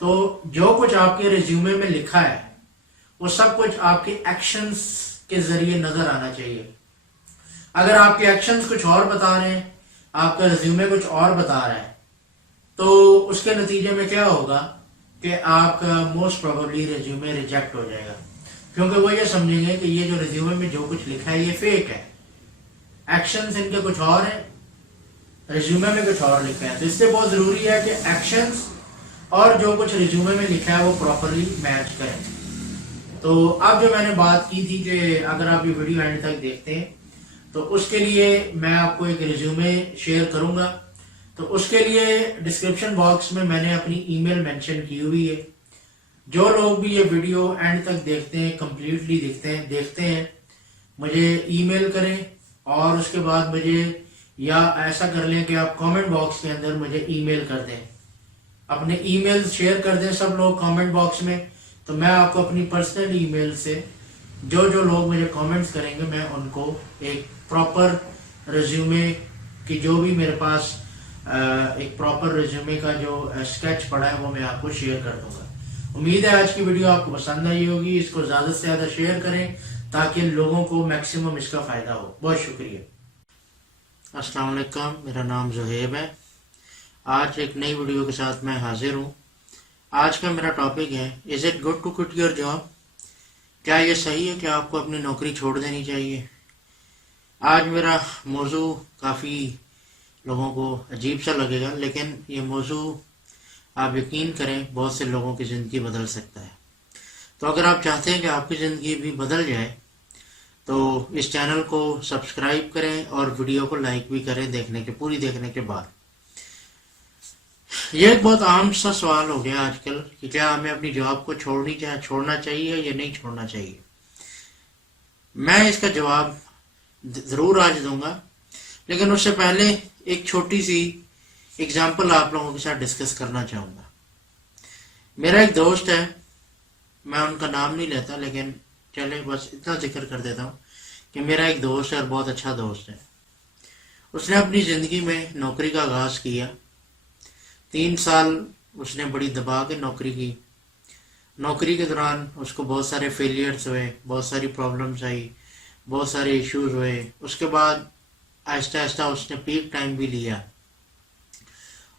تو جو کچھ آپ کے ریزیومے میں لکھا ہے وہ سب کچھ آپ کے ایکشنز کے ذریعے نظر آنا چاہیے. اگر آپ کے ایکشنز کچھ اور بتا رہے ہیں، آپ کا ریزیومے کچھ اور بتا رہا ہے، تو اس کے نتیجے میں کیا ہوگا کہ آپ کا موسٹ پروبیبلی ریزیومے ریجیکٹ ہو جائے گا، کیونکہ وہ یہ سمجھیں گے کہ یہ جو ریزیومے میں جو کچھ لکھا ہے یہ فیک ہے، ایکشنز ان کے کچھ اور ہیں، ریزیومے میں کچھ اور لکھا ہے. تو اس سے بہت ضروری ہے کہ ایکشنز اور جو کچھ ریزیومے میں لکھا ہے وہ پراپرلی میچ کریں. تو اب جو میں نے بات کی تھی کہ اگر آپ یہ ویڈیو اینڈ تک دیکھتے ہیں تو اس کے لیے میں آپ کو ایک ریزیومے شیئر کروں گا. تو اس کے لیے ڈسکرپشن باکس میں نے اپنی ای میل مینشن کی ہوئی ہے. جو لوگ بھی یہ ویڈیو اینڈ تک دیکھتے ہیں، کمپلیٹلی دیکھتے ہیں، مجھے ای میل کریں، اور اس کے بعد مجھے یا ایسا کر لیں کہ آپ کامنٹ باکس کے اندر مجھے ای میل کر دیں، اپنے ای میل شیئر کر دیں سب لوگ کامنٹ باکس میں. تو میں آپ کو اپنی پرسنل ای میل سے جو لوگ مجھے کامنٹس کریں گے میں ان کو ایک پراپر ریزیومے کی جو بھی میرے پاس ایک پراپر ریزیومے کا جو اسکیچ پڑا ہے وہ میں آپ کو شیئر کر دوں گا. امید ہے آج کی ویڈیو آپ کو پسند آئی ہوگی. اس کو زیادہ سے زیادہ شیئر کریں تاکہ لوگوں کو میکسیمم اس کا فائدہ ہو. بہت شکریہ. السلام علیکم، میرا نام زہیب ہے. آج ایک نئی ویڈیو کے ساتھ میں حاضر ہوں. آج کا میرا ٹاپک ہے is it good to quit your job. کیا یہ صحیح ہے کہ آپ کو اپنی نوکری چھوڑ دینی چاہیے؟ آج میرا موضوع کافی لوگوں کو عجیب سا لگے گا، لیکن یہ موضوع آپ یقین کریں بہت سے لوگوں کی زندگی بدل سکتا ہے. تو اگر آپ چاہتے ہیں کہ آپ کی زندگی بھی بدل جائے تو اس چینل کو سبسکرائب کریں اور ویڈیو کو لائک بھی کریں پوری دیکھنے کے بعد. یہ ایک بہت عام سا سوال ہو گیا آج کل کہ کیا ہمیں اپنی جاب کو چھوڑنا چاہیے یا نہیں چھوڑنا چاہیے. میں اس کا جواب ضرور آج دوں گا، لیکن اس سے پہلے ایک چھوٹی سی اگزامپل آپ لوگوں کے ساتھ ڈسکس کرنا چاہوں گا. میرا ایک دوست ہے، میں ان کا نام نہیں لیتا، لیکن چلے بس اتنا ذکر کر دیتا ہوں کہ میرا ایک دوست ہے اور بہت اچھا دوست ہے. اس نے اپنی زندگی میں نوکری کا آغاز کیا. 3 سال اس نے بڑی دبا کے نوکری کی. نوکری کے دوران اس کو بہت سارے فیلیئرز ہوئے، بہت ساری پرابلمز آئی، بہت سارے ایشوز ہوئے. اس کے بعد آہستہ آہستہ اس نے پیک ٹائم بھی لیا،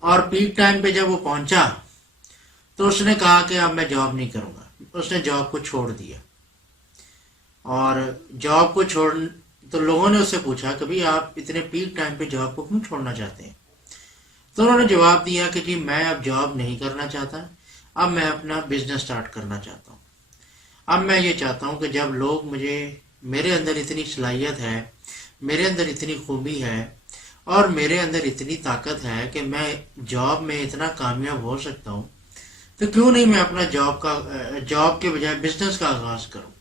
اور پیک ٹائم پہ جب وہ پہنچا تو اس نے کہا کہ اب میں جاب نہیں کروں گا. اس نے جاب کو چھوڑ دیا. اور جاب کو تو لوگوں نے اس سے پوچھا کہ بھئی آپ اتنے پیک ٹائم پہ جاب کو کیوں چھوڑنا چاہتے ہیں؟ تو انہوں نے جواب دیا کہ جی میں اب جاب نہیں کرنا چاہتا، اب میں اپنا بزنس سٹارٹ کرنا چاہتا ہوں. اب میں یہ چاہتا ہوں کہ جب لوگ میرے اندر اتنی صلاحیت ہے، میرے اندر اتنی خوبی ہے اور میرے اندر اتنی طاقت ہے کہ میں جاب میں اتنا کامیاب ہو سکتا ہوں، تو کیوں نہیں میں اپنا جاب کے بجائے بزنس کا آغاز کروں.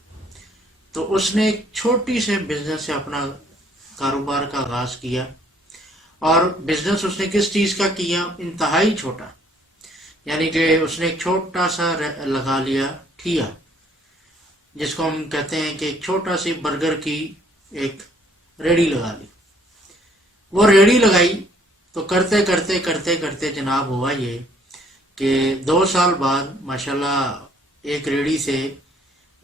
تو اس نے ایک چھوٹی سے بزنس سے اپنا کاروبار کا آغاز کیا. اور بزنس اس نے کس چیز کا کیا؟ انتہائی چھوٹا، یعنی کہ اس نے ایک چھوٹا سا لگا لیا ٹھیا، جس کو ہم کہتے ہیں کہ ایک چھوٹا سی برگر کی ایک ریڑھی لگا لی. وہ ریڑھی لگائی تو کرتے کرتے کرتے کرتے جناب ہوا یہ کہ 2 سال بعد ماشاءاللہ ایک ریڑھی سے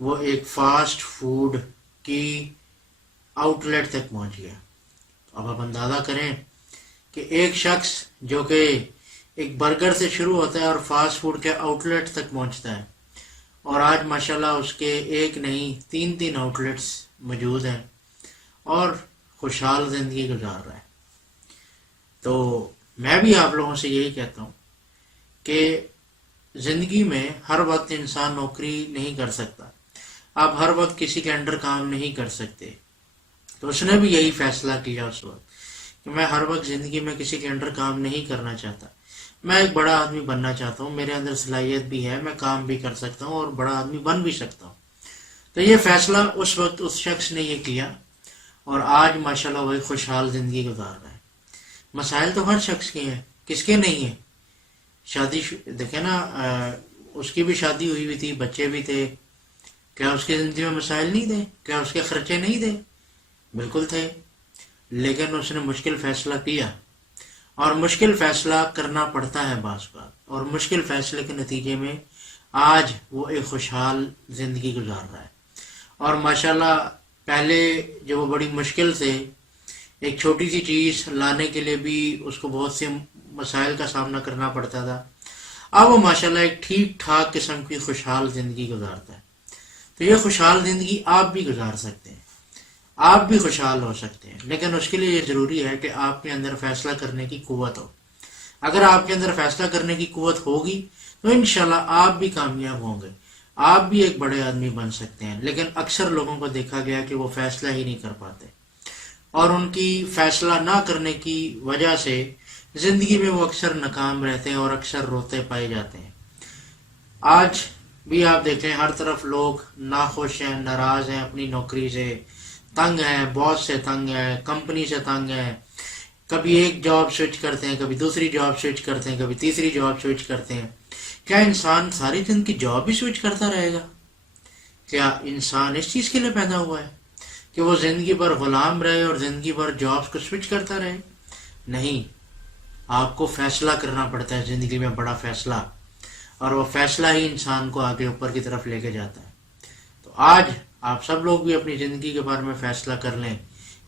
وہ ایک فاسٹ فوڈ کی آؤٹ لیٹ تک پہنچ گیا. اب آپ اندازہ کریں کہ ایک شخص جو کہ ایک برگر سے شروع ہوتا ہے اور فاسٹ فوڈ کے آؤٹ لیٹ تک پہنچتا ہے، اور آج ماشاءاللہ اس کے ایک نہیں 3 آؤٹ لیٹس موجود ہیں اور خوشحال زندگی گزار رہا ہے. تو میں بھی آپ لوگوں سے یہی کہتا ہوں کہ زندگی میں ہر وقت انسان نوکری نہیں کر سکتا، آپ ہر وقت کسی کے انڈر کام نہیں کر سکتے. تو اس نے بھی یہی فیصلہ کیا اس وقت کہ میں ہر وقت زندگی میں کسی کے انڈر کام نہیں کرنا چاہتا، میں ایک بڑا آدمی بننا چاہتا ہوں، میرے اندر صلاحیت بھی ہے، میں کام بھی کر سکتا ہوں اور بڑا آدمی بن بھی سکتا ہوں. تو یہ فیصلہ اس وقت اس شخص نے یہ کیا، اور آج ماشاءاللہ وہی خوشحال زندگی گزار رہا ہے. مسائل تو ہر شخص کے ہیں، کس کے نہیں ہیں؟ شادی دیکھیں نا، اس کی بھی شادی ہوئی تھی، بچے بھی تھے. کیا اس کی زندگی میں مسائل نہیں تھے؟ کیا اس کے خرچے نہیں تھے؟ بالکل تھے. لیکن اس نے مشکل فیصلہ کیا، اور مشکل فیصلہ کرنا پڑتا ہے بعض بار، اور مشکل فیصلے کے نتیجے میں آج وہ ایک خوشحال زندگی گزار رہا ہے. اور ماشاءاللہ پہلے جو وہ بڑی مشکل سے ایک چھوٹی سی چیز لانے کے لیے بھی اس کو بہت سے مسائل کا سامنا کرنا پڑتا تھا، اب وہ ماشاءاللہ ایک ٹھیک ٹھاک قسم کی خوشحال زندگی گزارتا ہے. تو یہ خوشحال زندگی آپ بھی گزار سکتے ہیں، آپ بھی خوشحال ہو سکتے ہیں، لیکن اس کے لیے یہ ضروری ہے کہ آپ کے اندر فیصلہ کرنے کی قوت ہو. اگر آپ کے اندر فیصلہ کرنے کی قوت ہوگی تو انشاءاللہ آپ بھی کامیاب ہوں گے، آپ بھی ایک بڑے آدمی بن سکتے ہیں. لیکن اکثر لوگوں کو دیکھا گیا کہ وہ فیصلہ ہی نہیں کر پاتے، اور ان کی فیصلہ نہ کرنے کی وجہ سے زندگی میں وہ اکثر ناکام رہتے ہیں اور اکثر روتے پائے جاتے ہیں. آج بھی آپ دیکھیں ہر طرف لوگ ناخوش ہیں، ناراض ہیں، اپنی نوکری سے تنگ ہیں، باس سے تنگ ہیں، کمپنی سے تنگ ہیں. کبھی ایک جاب سوئچ کرتے ہیں، کبھی دوسری جاب سوئچ کرتے ہیں، کبھی تیسری جاب سوئچ کرتے ہیں. کیا انسان ساری زندگی جاب ہی سوئچ کرتا رہے گا؟ کیا انسان اس چیز کے لیے پیدا ہوا ہے کہ وہ زندگی بھر غلام رہے اور زندگی بھر جابس کو سوئچ کرتا رہے؟ نہیں، آپ کو فیصلہ کرنا پڑتا ہے زندگی میں، بڑا فیصلہ، اور وہ فیصلہ ہی انسان کو آگے اوپر کی طرف لے کے جاتا ہے. تو آج آپ سب لوگ بھی اپنی زندگی کے بارے میں فیصلہ کر لیں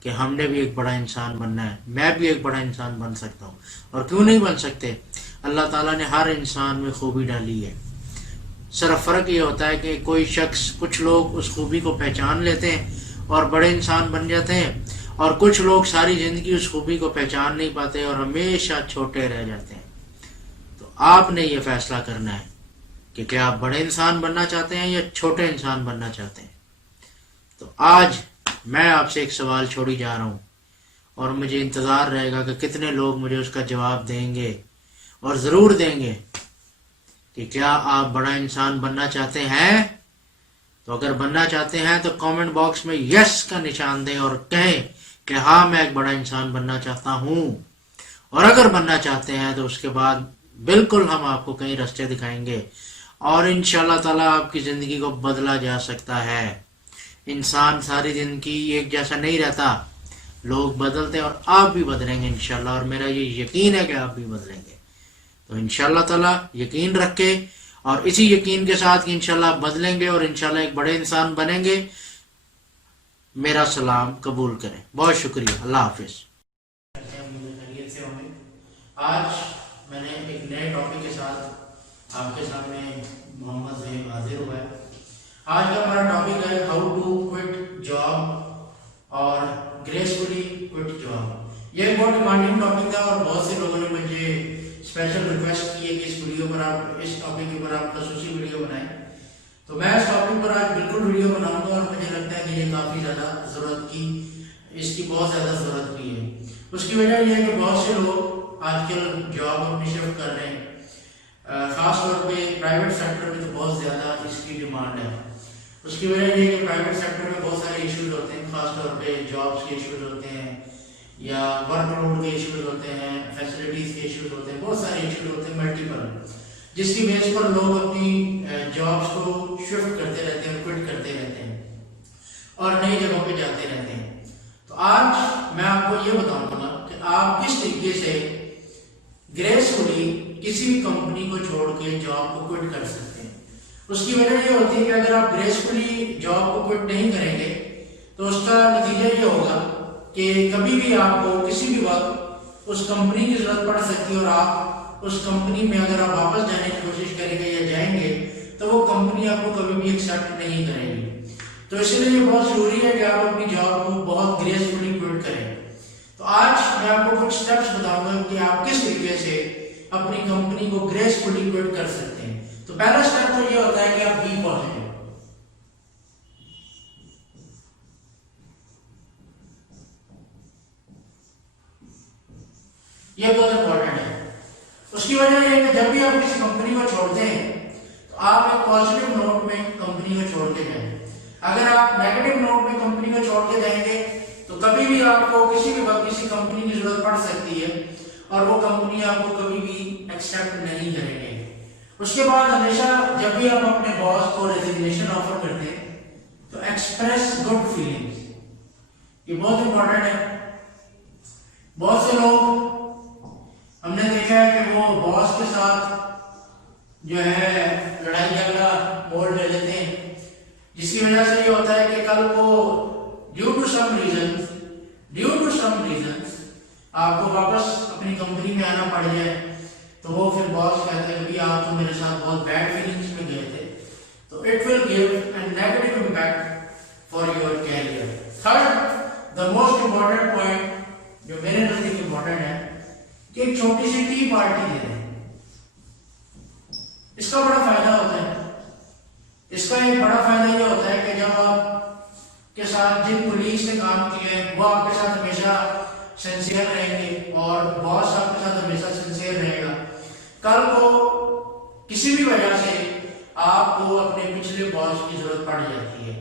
کہ ہم نے بھی ایک بڑا انسان بننا ہے. میں بھی ایک بڑا انسان بن سکتا ہوں، اور کیوں نہیں بن سکتے؟ اللہ تعالیٰ نے ہر انسان میں خوبی ڈالی ہے. صرف فرق یہ ہوتا ہے کہ کوئی شخص، کچھ لوگ اس خوبی کو پہچان لیتے ہیں اور بڑے انسان بن جاتے ہیں، اور کچھ لوگ ساری زندگی اس خوبی کو پہچان نہیں پاتے اور ہمیشہ چھوٹے رہ جاتے ہیں. تو آپ نے یہ فیصلہ کرنا ہے کہ کیا آپ بڑے انسان بننا چاہتے ہیں یا چھوٹے انسان بننا چاہتے ہیں. تو آج میں آپ سے ایک سوال چھوڑی جا رہا ہوں، اور مجھے انتظار رہے گا کہ کتنے لوگ مجھے اس کا جواب دیں گے، اور ضرور دیں گے کہ کیا آپ بڑا انسان بننا چاہتے ہیں. تو اگر بننا چاہتے ہیں تو کامنٹ باکس میں یس کا نشان دیں اور کہیں کہ ہاں میں ایک بڑا انسان بننا چاہتا ہوں. اور اگر بننا چاہتے ہیں تو اس کے بعد بالکل ہم آپ کو کئی راستے دکھائیں گے، اور انشاءاللہ تعالیٰ آپ کی زندگی کو بدلا جا سکتا ہے. انسان ساری زندگی ایک جیسا نہیں رہتا، لوگ بدلتے ہیں، اور آپ بھی بدلیں گے انشاءاللہ، اور میرا یہ یقین ہے کہ آپ بھی بدلیں گے. تو انشاءاللہ تعالیٰ یقین رکھے، اور اسی یقین کے ساتھ کہ انشاءاللہ آپ بدلیں گے اور انشاءاللہ ایک بڑے انسان بنیں گے، میرا سلام قبول کریں. بہت شکریہ. اللہ حافظ. آج میں نے ایک نئے ٹاپک کے ساتھ آپ کے سامنے محمد زہیب حاضر ہوا ہے. آج کا ہمارا ٹاپک ہے ہاؤ ٹو کوئٹ جاب اور گریسفلی کوئٹ جاب. یہ ایک بہت ڈیمانڈنگ ٹاپک تھا، اور بہت سے لوگوں نے مجھے اسپیشل ریکویسٹ کی ہے کہ اس ویڈیو پر آپ، اس ٹاپک کے اوپر آپ خصوصی ویڈیو بنائیں. تو میں اس ٹاپک پر آج بالکل ویڈیو بناؤں گا، اور مجھے لگتا ہے کہ یہ کافی زیادہ ضرورت کی، اس کی بہت زیادہ ضرورت بھی ہے. اس کی وجہ یہ ہے کہ بہت سے لوگ آج کل جاب اپنی شفٹ کر رہے ہیں، خاص طور پہ پرائیویٹ سیکٹر میں تو بہت زیادہ اس کی ڈیمانڈ ہے. اس کی وجہ یہ ہے کہ پرائیویٹ سیکٹر میں بہت سارے ایشوز ہوتے ہیں، خاص طور پہ جابس کے ایشوز ہوتے ہیں، یا ورک لوڈ کے ایشوز ہوتے ہیں، فیسلٹیز کے ایشوز ہوتے ہیں، بہت سارے ایشوز ہوتے ہیں ملٹیپل، جس کی بیس پر لوگ اپنی جابس کو شفٹ کرتے رہتے ہیں، کوئٹ کرتے رہتے ہیں، اور نئی جگہوں پہ جاتے رہتے ہیں. تو آج میں آپ کو یہ بتاؤں گا کہ آپ کس طریقے سے گریسفلی کسی بھی کمپنی کو چھوڑ کے جاب کو کوئٹ کر سکتے ہیں. اس کی وجہ یہ ہوتی ہے کہ اگر آپ گریسفلی جاب کو کوئٹ نہیں کریں گے تو اس کا نتیجہ یہ ہوگا کہ کبھی بھی آپ کو کسی بھی وقت اس کمپنی کی ضرورت پڑ سکتی ہے، اور آپ اس کمپنی میں اگر آپ واپس جانے کی کوشش کریں گے یا جائیں گے تو وہ کمپنی آپ کو کبھی بھی ایکسیپٹ نہیں کرے گی. تو اس لیے یہ بہت ضروری ہے کہ آپ اپنی جاب کو بہت گریسفلی کوئٹ کریں. تو آج میں آپ کو کچھ سٹیپس بتاؤں گا کہ آپ کس طریقے سے اپنی کمپنی کو گریسفلی کوئٹ کر سکتے ہیں. تو پہلا سٹیپ تو یہ ہوتا ہے کہ آپ بی پازیٹیو. یہ بہت امپورٹنٹ ہے. اس کی وجہ یہ ہے کہ جب بھی آپ کسی کمپنی کو چھوڑتے ہیں تو آپ ایک پازیٹیو نوٹ میں کمپنی کو چھوڑ کے جائیں. اگر آپ نیگیٹو نوٹ میں کمپنی کو چھوڑ کے جائیں گے تو کبھی بھی آپ کو کسی بھی وقت کسی کمپنی کی ضرورت پڑ سکتی ہے، اور وہ کمپنی آپ کو کبھی بھی ایکسیپٹ نہیں کریں گے. اس کے بعد ہمیشہ جب بھی آپ اپنے باس کو ریزگنیشن آفر کرتے ہیں تو ایکسپریس گڈ فیلنگز. یہ بہت امپورٹنٹ ہے. بہت سے لوگ ہم نے دیکھا ہے کہ وہ باس کے ساتھ جو ہے لڑائی جھگڑا اس کی وجہ سے یہ ہوتا ہے کہ کل کو ڈیو ٹو سم ریزنز آپ کو واپس اپنی کمپنی میں آنا پڑ جائے تو وہ پھر باس کہتا ہے کہ آپ تو میرے ساتھ بہت بیڈ فیلنگس میں گئے تھے، تو it will give a negative impact for your career. Third, the most important point جو میرے نزدیک امپورٹنٹ ہے کہ ایک چھوٹی سی ٹی پارٹی دے دیں. اس کا بڑا فائدہ ہوتا ہے. اس کا ایک بڑا فائدہ یہ ہوتا ہے کہ جب آپ کے ساتھ جن کولیگز نے کام کیے ہیں وہ آپ کے ساتھ ہمیشہ سنسیئر رہیں گے اور باس آپ کے ساتھ ہمیشہ سنسیئر رہے گا. کل کو کسی بھی وجہ سے آپ کو اپنے پچھلے باس کی ضرورت پڑ جاتی ہے،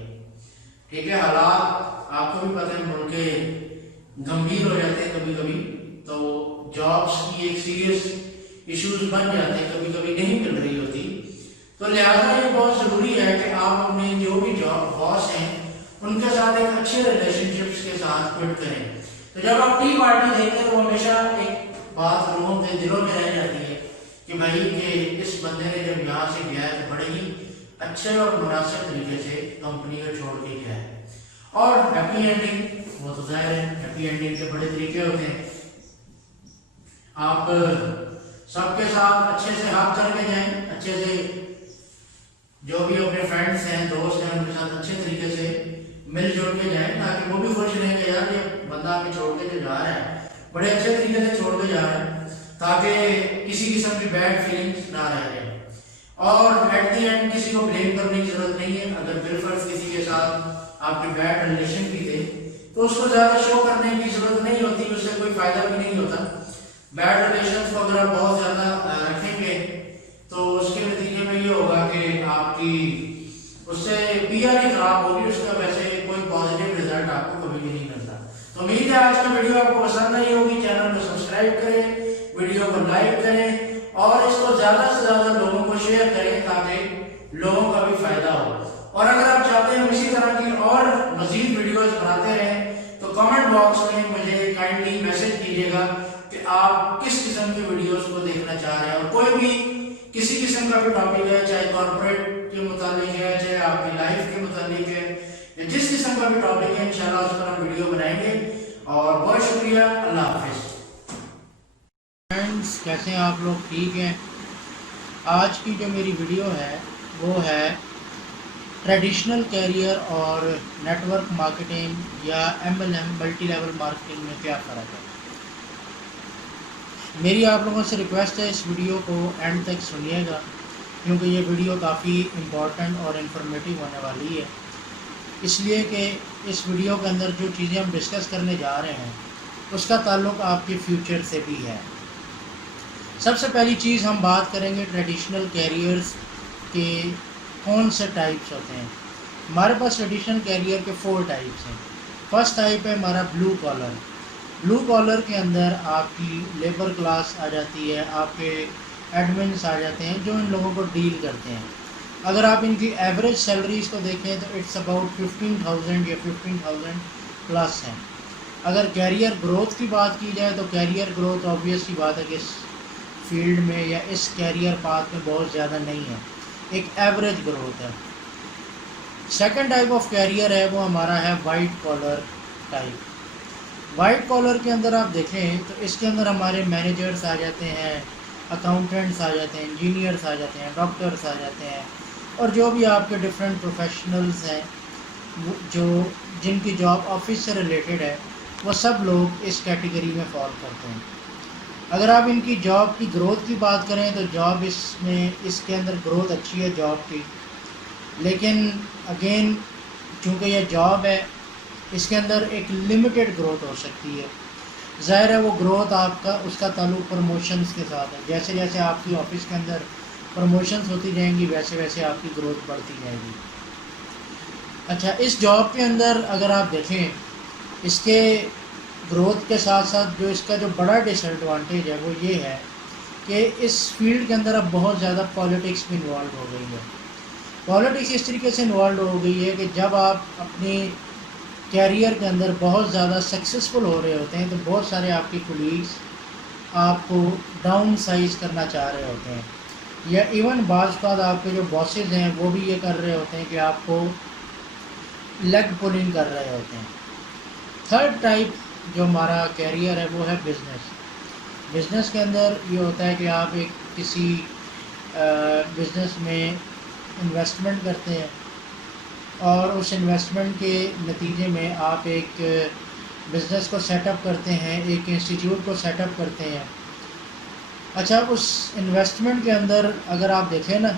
ٹھیک ہے، حالات آپ کو بھی پتہ ہے ملک کے گمبھیر ہو جاتے ہیں کبھی کبھی، تو جابس کی ایک سیریس ایشوز بن جاتے ہیں، کبھی کبھی نہیں مل رہی ہوتی. تو لہٰذا یہ بہت ضروری ہے کہ آپ اپنے جو بھی جاب باس ہیں ان کے ساتھ ایک اچھے ریلیشن شپس کے ساتھ فٹ کریں. تو جب آپ ٹی پارٹی دیتے ہیں تو ہمیشہ ایک بات لوگوں کے دلوں میں رہ جاتی ہے کہ بھائی کہ اس بندے نے جب یہاں سے گیا ہے تو بڑے ہی اچھے اور مناسب طریقے سے کمپنی کو چھوڑ کے گیا ہے. اور ہیپی اینڈنگ وہ تو ظاہر ہے، ہیپی اینڈنگ کے بڑے طریقے ہوتے ہیں. آپ سب کے ساتھ اچھے سے ہاتھ کر کے جائیں، اچھے سے جو بھی اپنے فرینڈس ہیں دوست ہیں ان کے ساتھ اچھے طریقے سے مل جل کے جائیں تاکہ وہ بھی خوش رہیں کہ یار یہ بندہ ہمیں چھوڑ کے جو جا رہا ہے بڑے اچھے طریقے سے چھوڑ کے جا رہا ہے، تاکہ کسی قسم کی بیڈ فیلنگس نہ رہ جائیں. اور ایٹ دی اینڈ کسی کو بلیم کرنے کی ضرورت نہیں ہے. اگر بالفرض کسی کے ساتھ آپ کے بیڈ ریلیشن بھی تھے تو اس کو زیادہ شو کرنے کی ضرورت نہیں ہوتی، اس سے کوئی فائدہ بھی نہیں ہوتا. بیڈ ریلیشنس کو اگر آپ بہت زیادہ رکھیں گے تو اس کے نتیجے میں یہ ہوگا کہ آپ کی اس سے پی آر ہی خراب ہوگی، اس کا ویسے کوئی پازیٹیو رزلٹ آپ کو کبھی بھی نہیں ملتا. تو امید ہے آج کا ویڈیو آپ کو پسند آئی ہوگی. چینل کو سبسکرائب کریں، ویڈیو کو لائک کریں اور اس کو زیادہ سے زیادہ لوگوں کو شیئر کریں تاکہ لوگوں کا بھی فائدہ ہو. اور اگر آپ چاہتے ہیں اسی طرح کی اور مزید ویڈیوز بناتے رہیں تو کمنٹ باکس میں مجھے کائنڈلی میسج کیجیے گا کہ آپ کس قسم کی ویڈیوز کو دیکھنا چاہ رہے ہیں. اور کوئی بھی کسی قسم کا بھی ٹاپک ہے، چاہے کارپوریٹ کے متعلق ہے، چاہے آپ کی لائف کے متعلق ہے، یا جس قسم کا بھی ٹاپک ہے انشاءاللہ اس پر ہم ویڈیو بنائیں گے. اور بہت شکریہ. اللہ حافظ. فرینڈس کیسے ہیں آپ لوگ؟ ٹھیک ہیں. آج کی جو میری ویڈیو ہے وہ ہے ٹریڈیشنل کیریئر اور نیٹ ورک مارکیٹنگ یا MLM ملٹی لیول مارکیٹنگ میں کیا فرق ہے. میری آپ لوگوں سے ریکویسٹ ہے اس ویڈیو کو اینڈ تک سنیے گا کیونکہ یہ ویڈیو کافی امپورٹنٹ اور انفارمیٹیو ہونے والی ہے. اس لیے کہ اس ویڈیو کے اندر جو چیزیں ہم ڈسکس کرنے جا رہے ہیں اس کا تعلق آپ کے فیوچر سے بھی ہے. سب سے پہلی چیز ہم بات کریں گے ٹریڈیشنل کیریئرز کے کون سے ٹائپس ہوتے ہیں. ہمارے پاس ٹریڈیشنل کیریئر کے 4 ٹائپس ہیں. فرسٹ ٹائپ ہے ہمارا بلو کالر. بلو کالر کے اندر آپ کی لیبر کلاس آ جاتی ہے، آپ کے ایڈمنس آ جاتے ہیں جو ان لوگوں کو ڈیل کرتے ہیں. اگر آپ ان کی ایوریج سیلریز کو دیکھیں تو اٹس اباؤٹ 15,000 یا 15,000 پلس ہیں. اگر کیریئر گروتھ کی بات کی جائے تو کیریئر گروتھ آبویس کی بات ہے کہ اس فیلڈ میں یا اس کیریئر پاتھ میں بہت زیادہ نہیں ہے، ایک ایوریج گروتھ ہے. سیکنڈ ٹائپ آف کیریئر ہے وہ ہمارا ہے white collar type. White collar کے اندر آپ دیکھیں تو اس کے اندر ہمارے مینیجرز آ جاتے ہیں، اکاؤنٹنٹس آ جاتے ہیں، انجینئرس آ جاتے ہیں، ڈاکٹرس آ جاتے ہیں، اور جو بھی آپ کے ڈفرینٹ پروفیشنلز ہیں جو جن کی جاب آفس سے ریلیٹڈ ہے وہ سب لوگ اس کیٹیگری میں فال کرتے ہیں. اگر آپ ان کی جاب کی گروتھ کی بات کریں تو جاب اس کے اندر گروتھ اچھی ہے جاب کی، لیکن اگین چونکہ یہ جاب ہے اس کے اندر ایک لمیٹڈ گروتھ ہو سکتی ہے. ظاہر ہے وہ گروتھ آپ کا اس کا تعلق پروموشنز کے ساتھ ہے. جیسے جیسے آپ کی آفس کے اندر پروموشنز ہوتی جائیں گی ویسے ویسے آپ کی گروتھ بڑھتی جائے گی. اچھا، اس جاب کے اندر اگر آپ دیکھیں اس کے گروتھ کے ساتھ ساتھ جو اس کا جو بڑا ڈس ایڈوانٹیج ہے وہ یہ ہے کہ اس فیلڈ کے اندر اب بہت زیادہ پالیٹکس بھی انوالو ہو گئی ہے. پالیٹکس اس طریقے سے انوالو ہو گئی ہے کہ جب آپ اپنی کیریئر کے اندر بہت زیادہ سکسیزفل ہو رہے ہوتے ہیں تو بہت سارے آپ کے کولیگس آپ کو ڈاؤن سائز کرنا چاہ رہے ہوتے ہیں، یا ایون بعض بعد آپ کے جو باسز ہیں وہ بھی یہ کر رہے ہوتے ہیں کہ آپ کو لیگ پولنگ کر رہے ہوتے ہیں. تھرڈ ٹائپ جو ہمارا کیریئر ہے وہ ہے بزنس. بزنس کے اندر یہ ہوتا ہے کہ آپ ایک کسی بزنس میں انویسٹمنٹ کرتے ہیں اور اس انویسٹمنٹ کے نتیجے میں آپ ایک بزنس کو سیٹ اپ کرتے ہیں, ایک انسٹیٹیوٹ کو سیٹ اپ کرتے ہیں. اچھا, اس انویسٹمنٹ کے اندر اگر آپ دیکھیں نا,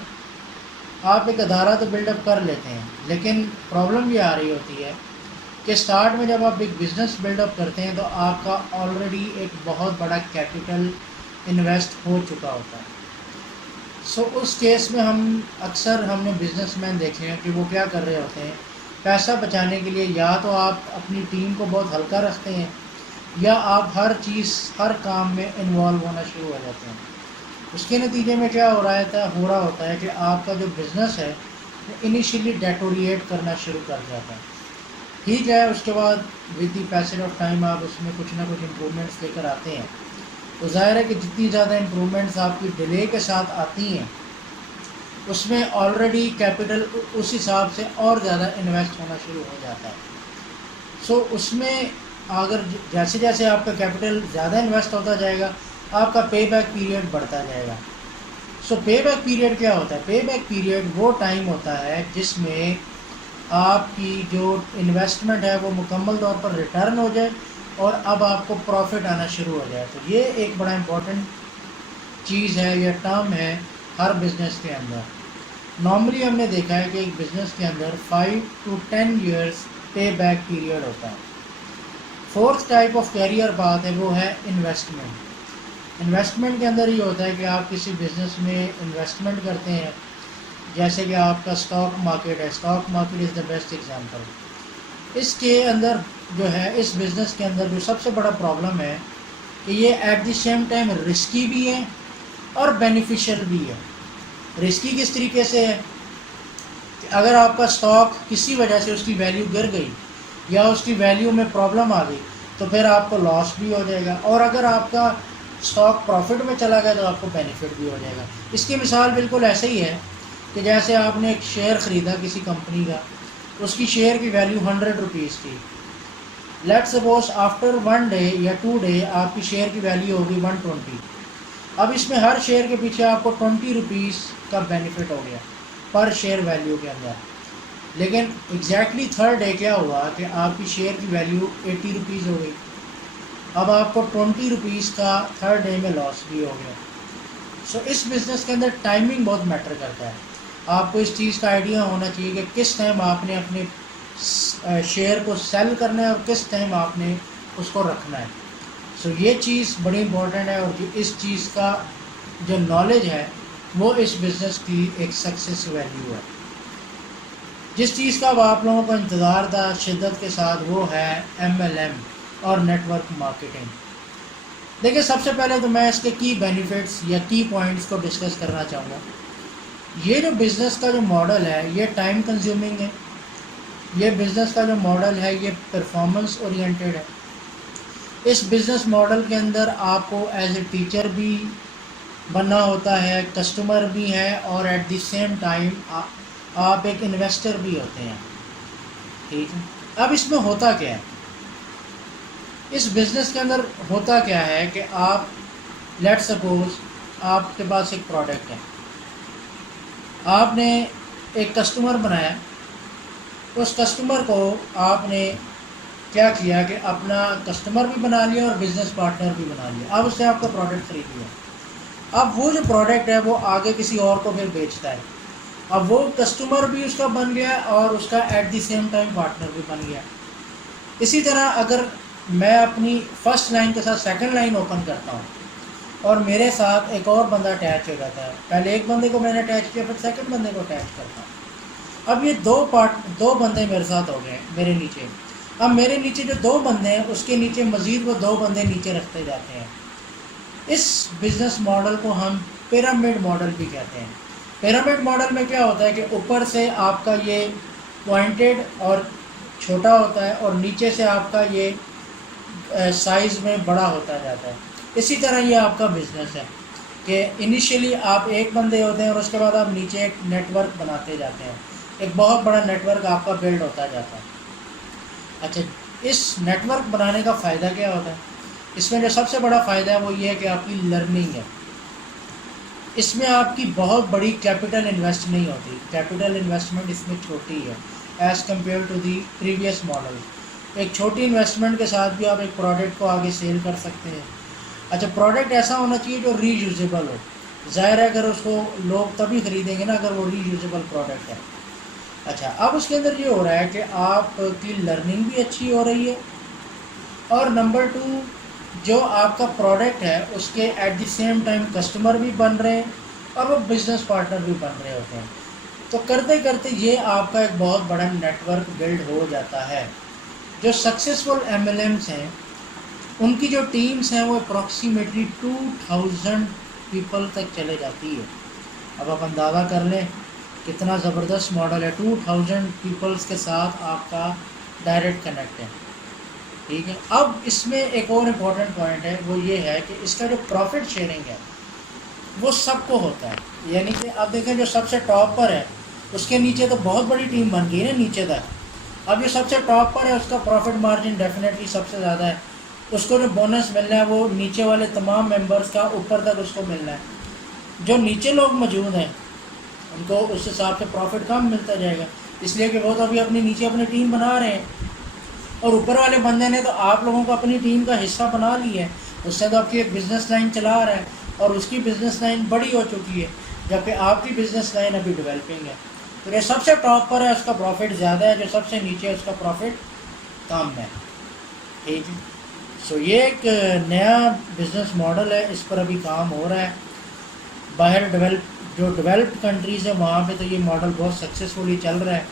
آپ ایک ادارہ تو بلڈ اپ کر لیتے ہیں, لیکن پرابلم یہ آ رہی ہوتی ہے کہ سٹارٹ میں جب آپ ایک بزنس بلڈ اپ کرتے ہیں تو آپ کا آلریڈی ایک بہت بڑا کیپٹل انویسٹ ہو چکا ہوتا ہے. سو اس کیس میں ہم نے بزنس مین دیکھے ہیں کہ وہ کیا کر رہے ہوتے ہیں, پیسہ بچانے کے لیے یا تو آپ اپنی ٹیم کو بہت ہلکا رکھتے ہیں یا آپ ہر کام میں انوالو ہونا شروع ہو جاتے ہیں. اس کے نتیجے میں کیا ہو رہا ہوتا ہے کہ آپ کا جو بزنس ہے وہ انیشیلی ڈیٹوریٹ کرنا شروع کر جاتا ہے. ٹھیک ہے, اس کے بعد with the passage of time آپ اس میں کچھ نہ کچھ امپرومنٹس لے کر آتے ہیں. تو ظاہر ہے کہ جتنی زیادہ امپرومنٹس آپ کی ڈیلے کے ساتھ آتی ہیں اس میں آلریڈی کیپٹل اس حساب سے اور زیادہ انویسٹ ہونا شروع ہو جاتا ہے. سو اس میں اگر جیسے جیسے آپ کا کیپٹل زیادہ انویسٹ ہوتا جائے گا آپ کا پے بیک پیریڈ بڑھتا جائے گا. سو پے بیک پیریڈ کیا ہوتا ہے؟ پے بیک پیریڈ وہ ٹائم ہوتا ہے جس میں آپ کی جو انویسٹمنٹ ہے وہ مکمل طور پر ریٹرن ہو جائے اور اب آپ کو پروفٹ آنا شروع ہو جائے. تو یہ ایک بڑا امپورٹنٹ چیز ہے, یہ ٹرم ہے ہر بزنس کے اندر. نارملی ہم نے دیکھا ہے کہ ایک بزنس کے اندر 5 to 10 years pay back period ہوتا ہے. فورتھ ٹائپ آف کیریئر بات ہے وہ ہے انویسٹمنٹ. انویسٹمنٹ کے اندر یہ ہوتا ہے کہ آپ کسی بزنس میں انویسٹمنٹ کرتے ہیں, جیسے کہ آپ کا اسٹاک مارکیٹ ہے. Stock market is the best example. اس کے اندر جو ہے, اس بزنس کے اندر جو سب سے بڑا پرابلم ہے کہ یہ at the same time risky بھی ہے اور بینیفیشیل بھی ہے. رسکی کس طریقے سے ہے کہ اگر آپ کا اسٹاک کسی وجہ سے اس کی ویلیو گر گئی یا اس کی ویلیو میں پرابلم آ گئی تو پھر آپ کو لاس بھی ہو جائے گا, اور اگر آپ کا اسٹاک پروفٹ میں چلا گیا تو آپ کو بینیفٹ بھی ہو جائے گا. اس کی مثال بالکل ایسے ہی ہے کہ جیسے آپ نے ایک شیئر خریدا کسی کمپنی کا, اس کی شیئر کی ویلیو 100 روپیز تھی. لیٹ سپوز آفٹر 1 ڈے یا 2 ڈے آپ کی شیئر کی ویلیو ہوگی 120. اب اس میں ہر شیئر کے پیچھے آپ کو 20 روپیز کا بینیفٹ ہو گیا پر شیئر ویلیو کے اندر. لیکن ایگزیکٹلی تھرڈ ڈے کیا ہوا کہ آپ کی شیئر کی ویلیو 80 روپیز ہو گئی. اب آپ کو 20 روپیز کا تھرڈ ڈے میں لاس بھی ہو گیا. سو اس بزنس کے اندر ٹائمنگ بہت میٹر کرتا ہے. آپ کو اس چیز کا آئیڈیا ہونا چاہیے کہ کس ٹائم آپ نے اپنے شیئر کو سیل کرنا ہے اور کس ٹائم آپ نے اس کو رکھنا ہے. سو یہ چیز بڑی امپورٹنٹ ہے, اور اس چیز کا جو نالج ہے وہ اس بزنس کی ایک سکسیس ویلیو ہے. جس چیز کا اب آپ لوگوں کا انتظار تھا شدت کے ساتھ وہ ہے MLM اور نیٹ ورک مارکیٹنگ. دیکھیں, سب سے پہلے تو میں اس کے کی بینیفٹس یا کی پوائنٹس کو ڈسکس کرنا چاہوں گا. یہ جو بزنس کا جو ماڈل ہے یہ ٹائم کنزیومنگ ہے. یہ بزنس کا جو ماڈل ہے یہ پرفارمنس اورینٹیڈ ہے. اس بزنس ماڈل کے اندر آپ کو ایز اے ٹیچر بھی بننا ہوتا ہے, کسٹمر بھی ہے, اور ایٹ دی سیم ٹائم آپ ایک انویسٹر بھی ہوتے ہیں. ٹھیک ہے, اب اس میں ہوتا کیا ہے, اس بزنس کے اندر ہوتا کیا ہے کہ آپ لیٹ سپوز آپ کے پاس ایک پروڈکٹ ہے, آپ نے ایک کسٹمر بنایا. اس کسٹمر کو آپ نے کیا کیا کہ اپنا کسٹمر بھی بنا لیا اور بزنس پارٹنر بھی بنا لیا. اب اس سے آپ کا پروڈکٹ خرید لیا. اب وہ جو پروڈکٹ ہے وہ آگے کسی اور کو پھر بیچتا ہے. اب وہ کسٹمر بھی اس کا بن گیا اور اس کا at the same time partner بھی بن گیا. اسی طرح اگر میں اپنی فرسٹ لائن کے ساتھ سیکنڈ لائن اوپن کرتا ہوں اور میرے ساتھ ایک اور بندہ اٹیچ ہو جاتا ہے, پہلے ایک بندے کو میں نے اٹیچ کیا پھر سیکنڈ بندے کو اٹیچ کرتا ہوں. اب یہ دو بندے میرے ساتھ ہو گئے میرے نیچے. اب میرے نیچے جو 2 بندے ہیں اس کے نیچے مزید وہ 2 بندے نیچے رکھتے جاتے ہیں. اس بزنس ماڈل کو ہم پیرامڈ ماڈل بھی کہتے ہیں. پیرامڈ ماڈل میں کیا ہوتا ہے کہ اوپر سے آپ کا یہ پوائنٹڈ اور چھوٹا ہوتا ہے اور نیچے سے آپ کا یہ سائز میں بڑا ہوتا جاتا ہے. اسی طرح یہ آپ کا بزنس ہے کہ انیشیلی آپ ایک بندے ہوتے ہیں اور اس کے بعد آپ نیچے ایک نیٹ ورک بناتے جاتے ہیں. ایک بہت بڑا نیٹ ورک آپ کا بلڈ ہوتا جاتا ہے. اچھا، اس نیٹ ورک بنانے کا فائدہ کیا ہوتا ہے؟ اس میں جو سب سے بڑا فائدہ ہے وہ یہ ہے کہ آپ کی لرننگ ہے. اس میں آپ کی بہت بڑی کیپٹل انویسٹ نہیں ہوتی، کیپٹل انویسٹمنٹ اس میں چھوٹی ہے as compare to the previous model. ایک چھوٹی انویسٹمنٹ کے ساتھ بھی آپ ایک پروڈکٹ کو آگے سیل کر سکتے ہیں. اچھا، پروڈکٹ ایسا ہونا چاہیے جو ری یوزیبل ہو. ظاہر ہے اگر اس کو لوگ تبھی خریدیں گے نا اگر وہ ری یوزیبل پروڈکٹ ہے. اچھا، اب اس کے اندر یہ ہو رہا ہے کہ آپ کی لرننگ بھی اچھی ہو رہی ہے، اور نمبر 2 جو آپ کا پروڈکٹ ہے اس کے at the same time customer بھی بن رہے ہیں اور وہ بزنس پارٹنر بھی بن رہے ہوتے ہیں. تو کرتے کرتے یہ آپ کا ایک بہت بڑا نیٹ ورک بلڈ ہو جاتا ہے. جو سکسیزفل ایم ایل ایمس ہیں ان کی جو ٹیمز ہیں وہ اپروکسیمیٹلی 2000 پیپل تک چلے جاتی ہے. اب آپ اندازہ کر لیں کتنا زبردست ماڈل ہے. 2000 پیپلز کے ساتھ آپ کا ڈائریکٹ کنیکٹ ہے. ٹھیک ہے، اب اس میں ایک اور امپورٹنٹ پوائنٹ ہے، وہ یہ ہے کہ اس کا جو پروفٹ شیئرنگ ہے وہ سب کو ہوتا ہے. یعنی کہ اب دیکھیں جو سب سے ٹاپ پر ہے اس کے نیچے تو بہت بڑی ٹیم بن گئی ہے نا نیچے تک. اب جو سب سے ٹاپ پر ہے اس کا پروفٹ مارجن ڈیفینیٹلی سب سے زیادہ ہے. اس کو جو بونس ملنا ہے وہ نیچے والے تمام ممبرس کا اوپر تک اس کو ملنا ہے. جو نیچے لوگ موجود ہیں ان کو اس حساب سے پروفٹ کم ملتا جائے گا، اس لیے کہ وہ تو ابھی اپنے نیچے اپنی ٹیم بنا رہے ہیں، اور اوپر والے بندے نے تو آپ لوگوں کو اپنی ٹیم کا حصہ بنا لی ہے. اس سے تو آپ کی ایک بزنس لائن چلا رہا ہے اور اس کی بزنس لائن بڑی ہو چکی ہے، جبکہ آپ کی بزنس لائن ابھی ڈیولپنگ ہے. تو یہ سب سے ٹاپ پر ہے اس کا پروفٹ زیادہ ہے، جو سب سے نیچے ہے اس کا پروفٹ کم ہے. ٹھیک ہے، سو یہ ایک نیا بزنس ماڈل ہے، اس پر ابھی کام ہو رہا ہے. باہر جو ڈیولپڈ کنٹریز ہیں وہاں پہ تو یہ ماڈل بہت سکسیزفلی چل رہا ہے.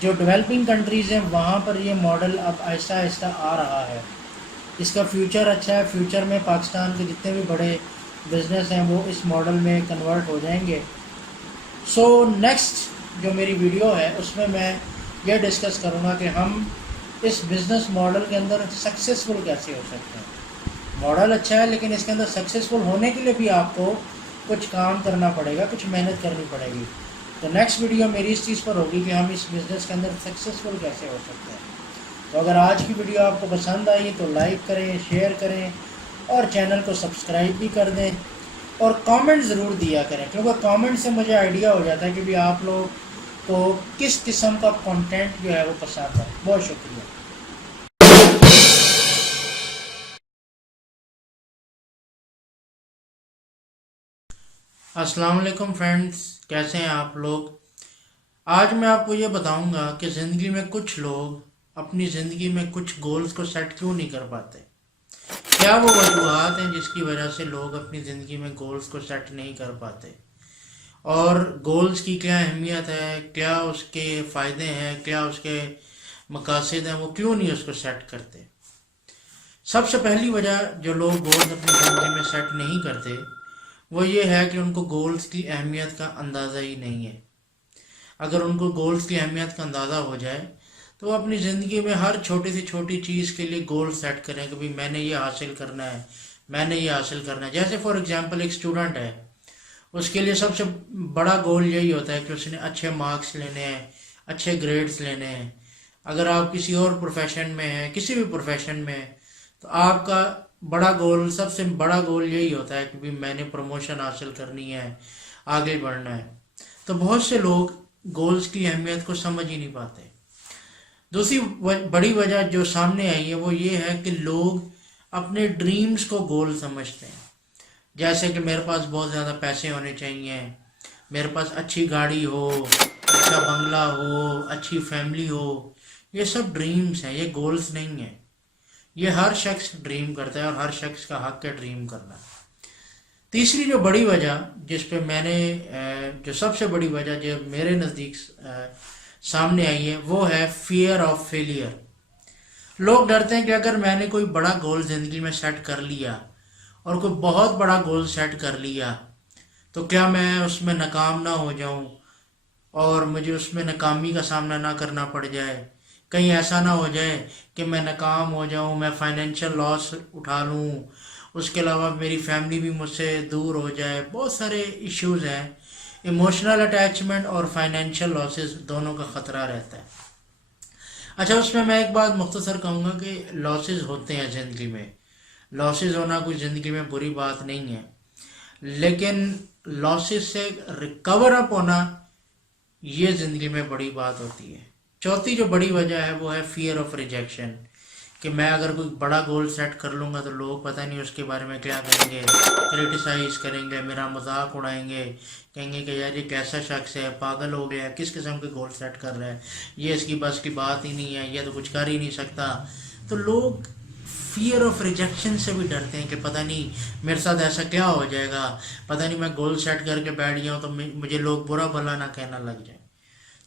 جو ڈیولپنگ کنٹریز ہیں وہاں پر یہ ماڈل اب آہستہ آہستہ آ رہا ہے. اس کا فیوچر اچھا ہے. فیوچر میں پاکستان کے جتنے بھی بڑے بزنس ہیں وہ اس ماڈل میں کنورٹ ہو جائیں گے. سو نیکسٹ جو میری ویڈیو ہے اس میں یہ ڈسکس کروں گا کہ ہم اس بزنس ماڈل کے اندر سکسیزفل کیسے ہو سکتے ہیں. ماڈل اچھا ہے لیکن اس کے اندر سکسیزفل ہونے کے لیے بھی آپ کو کچھ کام کرنا پڑے گا، کچھ محنت کرنی پڑے گی. تو نیکسٹ ویڈیو میری اس چیز پر ہوگی کہ ہم اس بزنس کے اندر سکسیزفل کیسے ہو سکتے ہیں. تو اگر آج کی ویڈیو آپ کو پسند آئی تو لائک کریں، شیئر کریں اور چینل کو سبسکرائب بھی کر دیں، اور کامنٹ ضرور دیا کریں کیونکہ کامنٹ سے مجھے آئیڈیا ہو جاتا ہے کہ بھی آپ لوگ کو کس قسم کا کنٹینٹ جو ہے وہ پسند ہے. بہت شکریہ. السلام علیکم فرینڈز، کیسے ہیں آپ لوگ؟ آج میں آپ کو یہ بتاؤں گا کہ زندگی میں کچھ لوگ اپنی زندگی میں کچھ گولز کو سیٹ کیوں نہیں کر پاتے. کیا وہ وجوہات ہیں جس کی وجہ سے لوگ اپنی زندگی میں گولز کو سیٹ نہیں کر پاتے، اور گولز کی کیا اہمیت ہے، کیا اس کے فائدے ہیں، کیا اس کے مقاصد ہیں، وہ کیوں نہیں اس کو سیٹ کرتے. سب سے پہلی وجہ جو لوگ گولز اپنی زندگی میں سیٹ نہیں کرتے وہ یہ ہے کہ ان کو گولز کی اہمیت کا اندازہ ہی نہیں ہے. اگر ان کو گولز کی اہمیت کا اندازہ ہو جائے تو وہ اپنی زندگی میں ہر چھوٹی سی چھوٹی چیز کے لیے گول سیٹ کریں کہ بھئی میں نے یہ حاصل کرنا ہے، میں نے یہ حاصل کرنا ہے. جیسے فار ایگزامپل ایک اسٹوڈنٹ ہے، اس کے لیے سب سے بڑا گول یہی ہوتا ہے کہ اس نے اچھے مارکس لینے ہیں، اچھے گریڈز لینے ہیں. اگر آپ کسی اور پروفیشن میں ہیں، کسی بھی پروفیشن میں ہیں، تو آپ کا بڑا گول، سب سے بڑا گول یہی ہوتا ہے کہ بھی میں نے پروموشن حاصل کرنی ہے، آگے بڑھنا ہے. تو بہت سے لوگ گولز کی اہمیت کو سمجھ ہی نہیں پاتے. دوسری بڑی وجہ جو سامنے آئی ہے وہ یہ ہے کہ لوگ اپنے ڈریمز کو گول سمجھتے ہیں. جیسے کہ میرے پاس بہت زیادہ پیسے ہونے چاہیے، میرے پاس اچھی گاڑی ہو، اچھا بنگلہ ہو، اچھی فیملی ہو. یہ سب ڈریمز ہیں، یہ گولز نہیں ہیں. یہ ہر شخص ڈریم کرتا ہے اور ہر شخص کا حق ہے ڈریم کرنا. تیسری جو بڑی وجہ جس پہ میں نے جو سب سے بڑی وجہ جو میرے نزدیک سامنے آئی ہے وہ ہے فیئر آف فیلئر. لوگ ڈرتے ہیں کہ اگر میں نے کوئی بڑا گول زندگی میں سیٹ کر لیا اور کوئی بہت بڑا گول سیٹ کر لیا تو کیا میں اس میں ناکام نہ ہو جاؤں اور مجھے اس میں ناکامی کا سامنا نہ کرنا پڑ جائے. کہیں ایسا نہ ہو جائے کہ میں ناکام ہو جاؤں، میں فائنینشیل لاس اٹھا لوں، اس کے علاوہ میری فیملی بھی مجھ سے دور ہو جائے. بہت سارے ایشوز ہیں، ایموشنل اٹیچمنٹ اور فائنینشیل لاسز دونوں کا خطرہ رہتا ہے. اچھا، اس میں ایک بات مختصر کہوں گا کہ لاسز ہوتے ہیں زندگی میں، لاسز ہونا کوئی زندگی میں بری بات نہیں ہے، لیکن لاسز سے ریکور اپ ہونا یہ زندگی میں بڑی بات ہوتی ہے۔ چوتھی جو بڑی وجہ ہے وہ ہے فیئر آف ریجیکشن، کہ میں اگر کوئی بڑا گول سیٹ کر لوں گا تو لوگ پتہ نہیں اس کے بارے میں کیا کریں گے، کرٹیسائز کریں گے، میرا مذاق اڑائیں گے، کہیں گے کہ یار یہ کیسا شخص ہے، پاگل ہو گیا ہے، کس قسم کے گول سیٹ کر رہا ہے، یہ اس کی بس کی بات ہی نہیں ہے، یہ تو کچھ کر ہی نہیں سکتا۔ تو لوگ فیئر آف ریجیکشن سے بھی ڈرتے ہیں کہ پتہ نہیں میرے ساتھ ایسا کیا ہو جائے گا، پتہ نہیں میں گول سیٹ کر کے بیٹھ گیا ہوں تو مجھے لوگ برا بھلا نہ کہنا لگ جائیں۔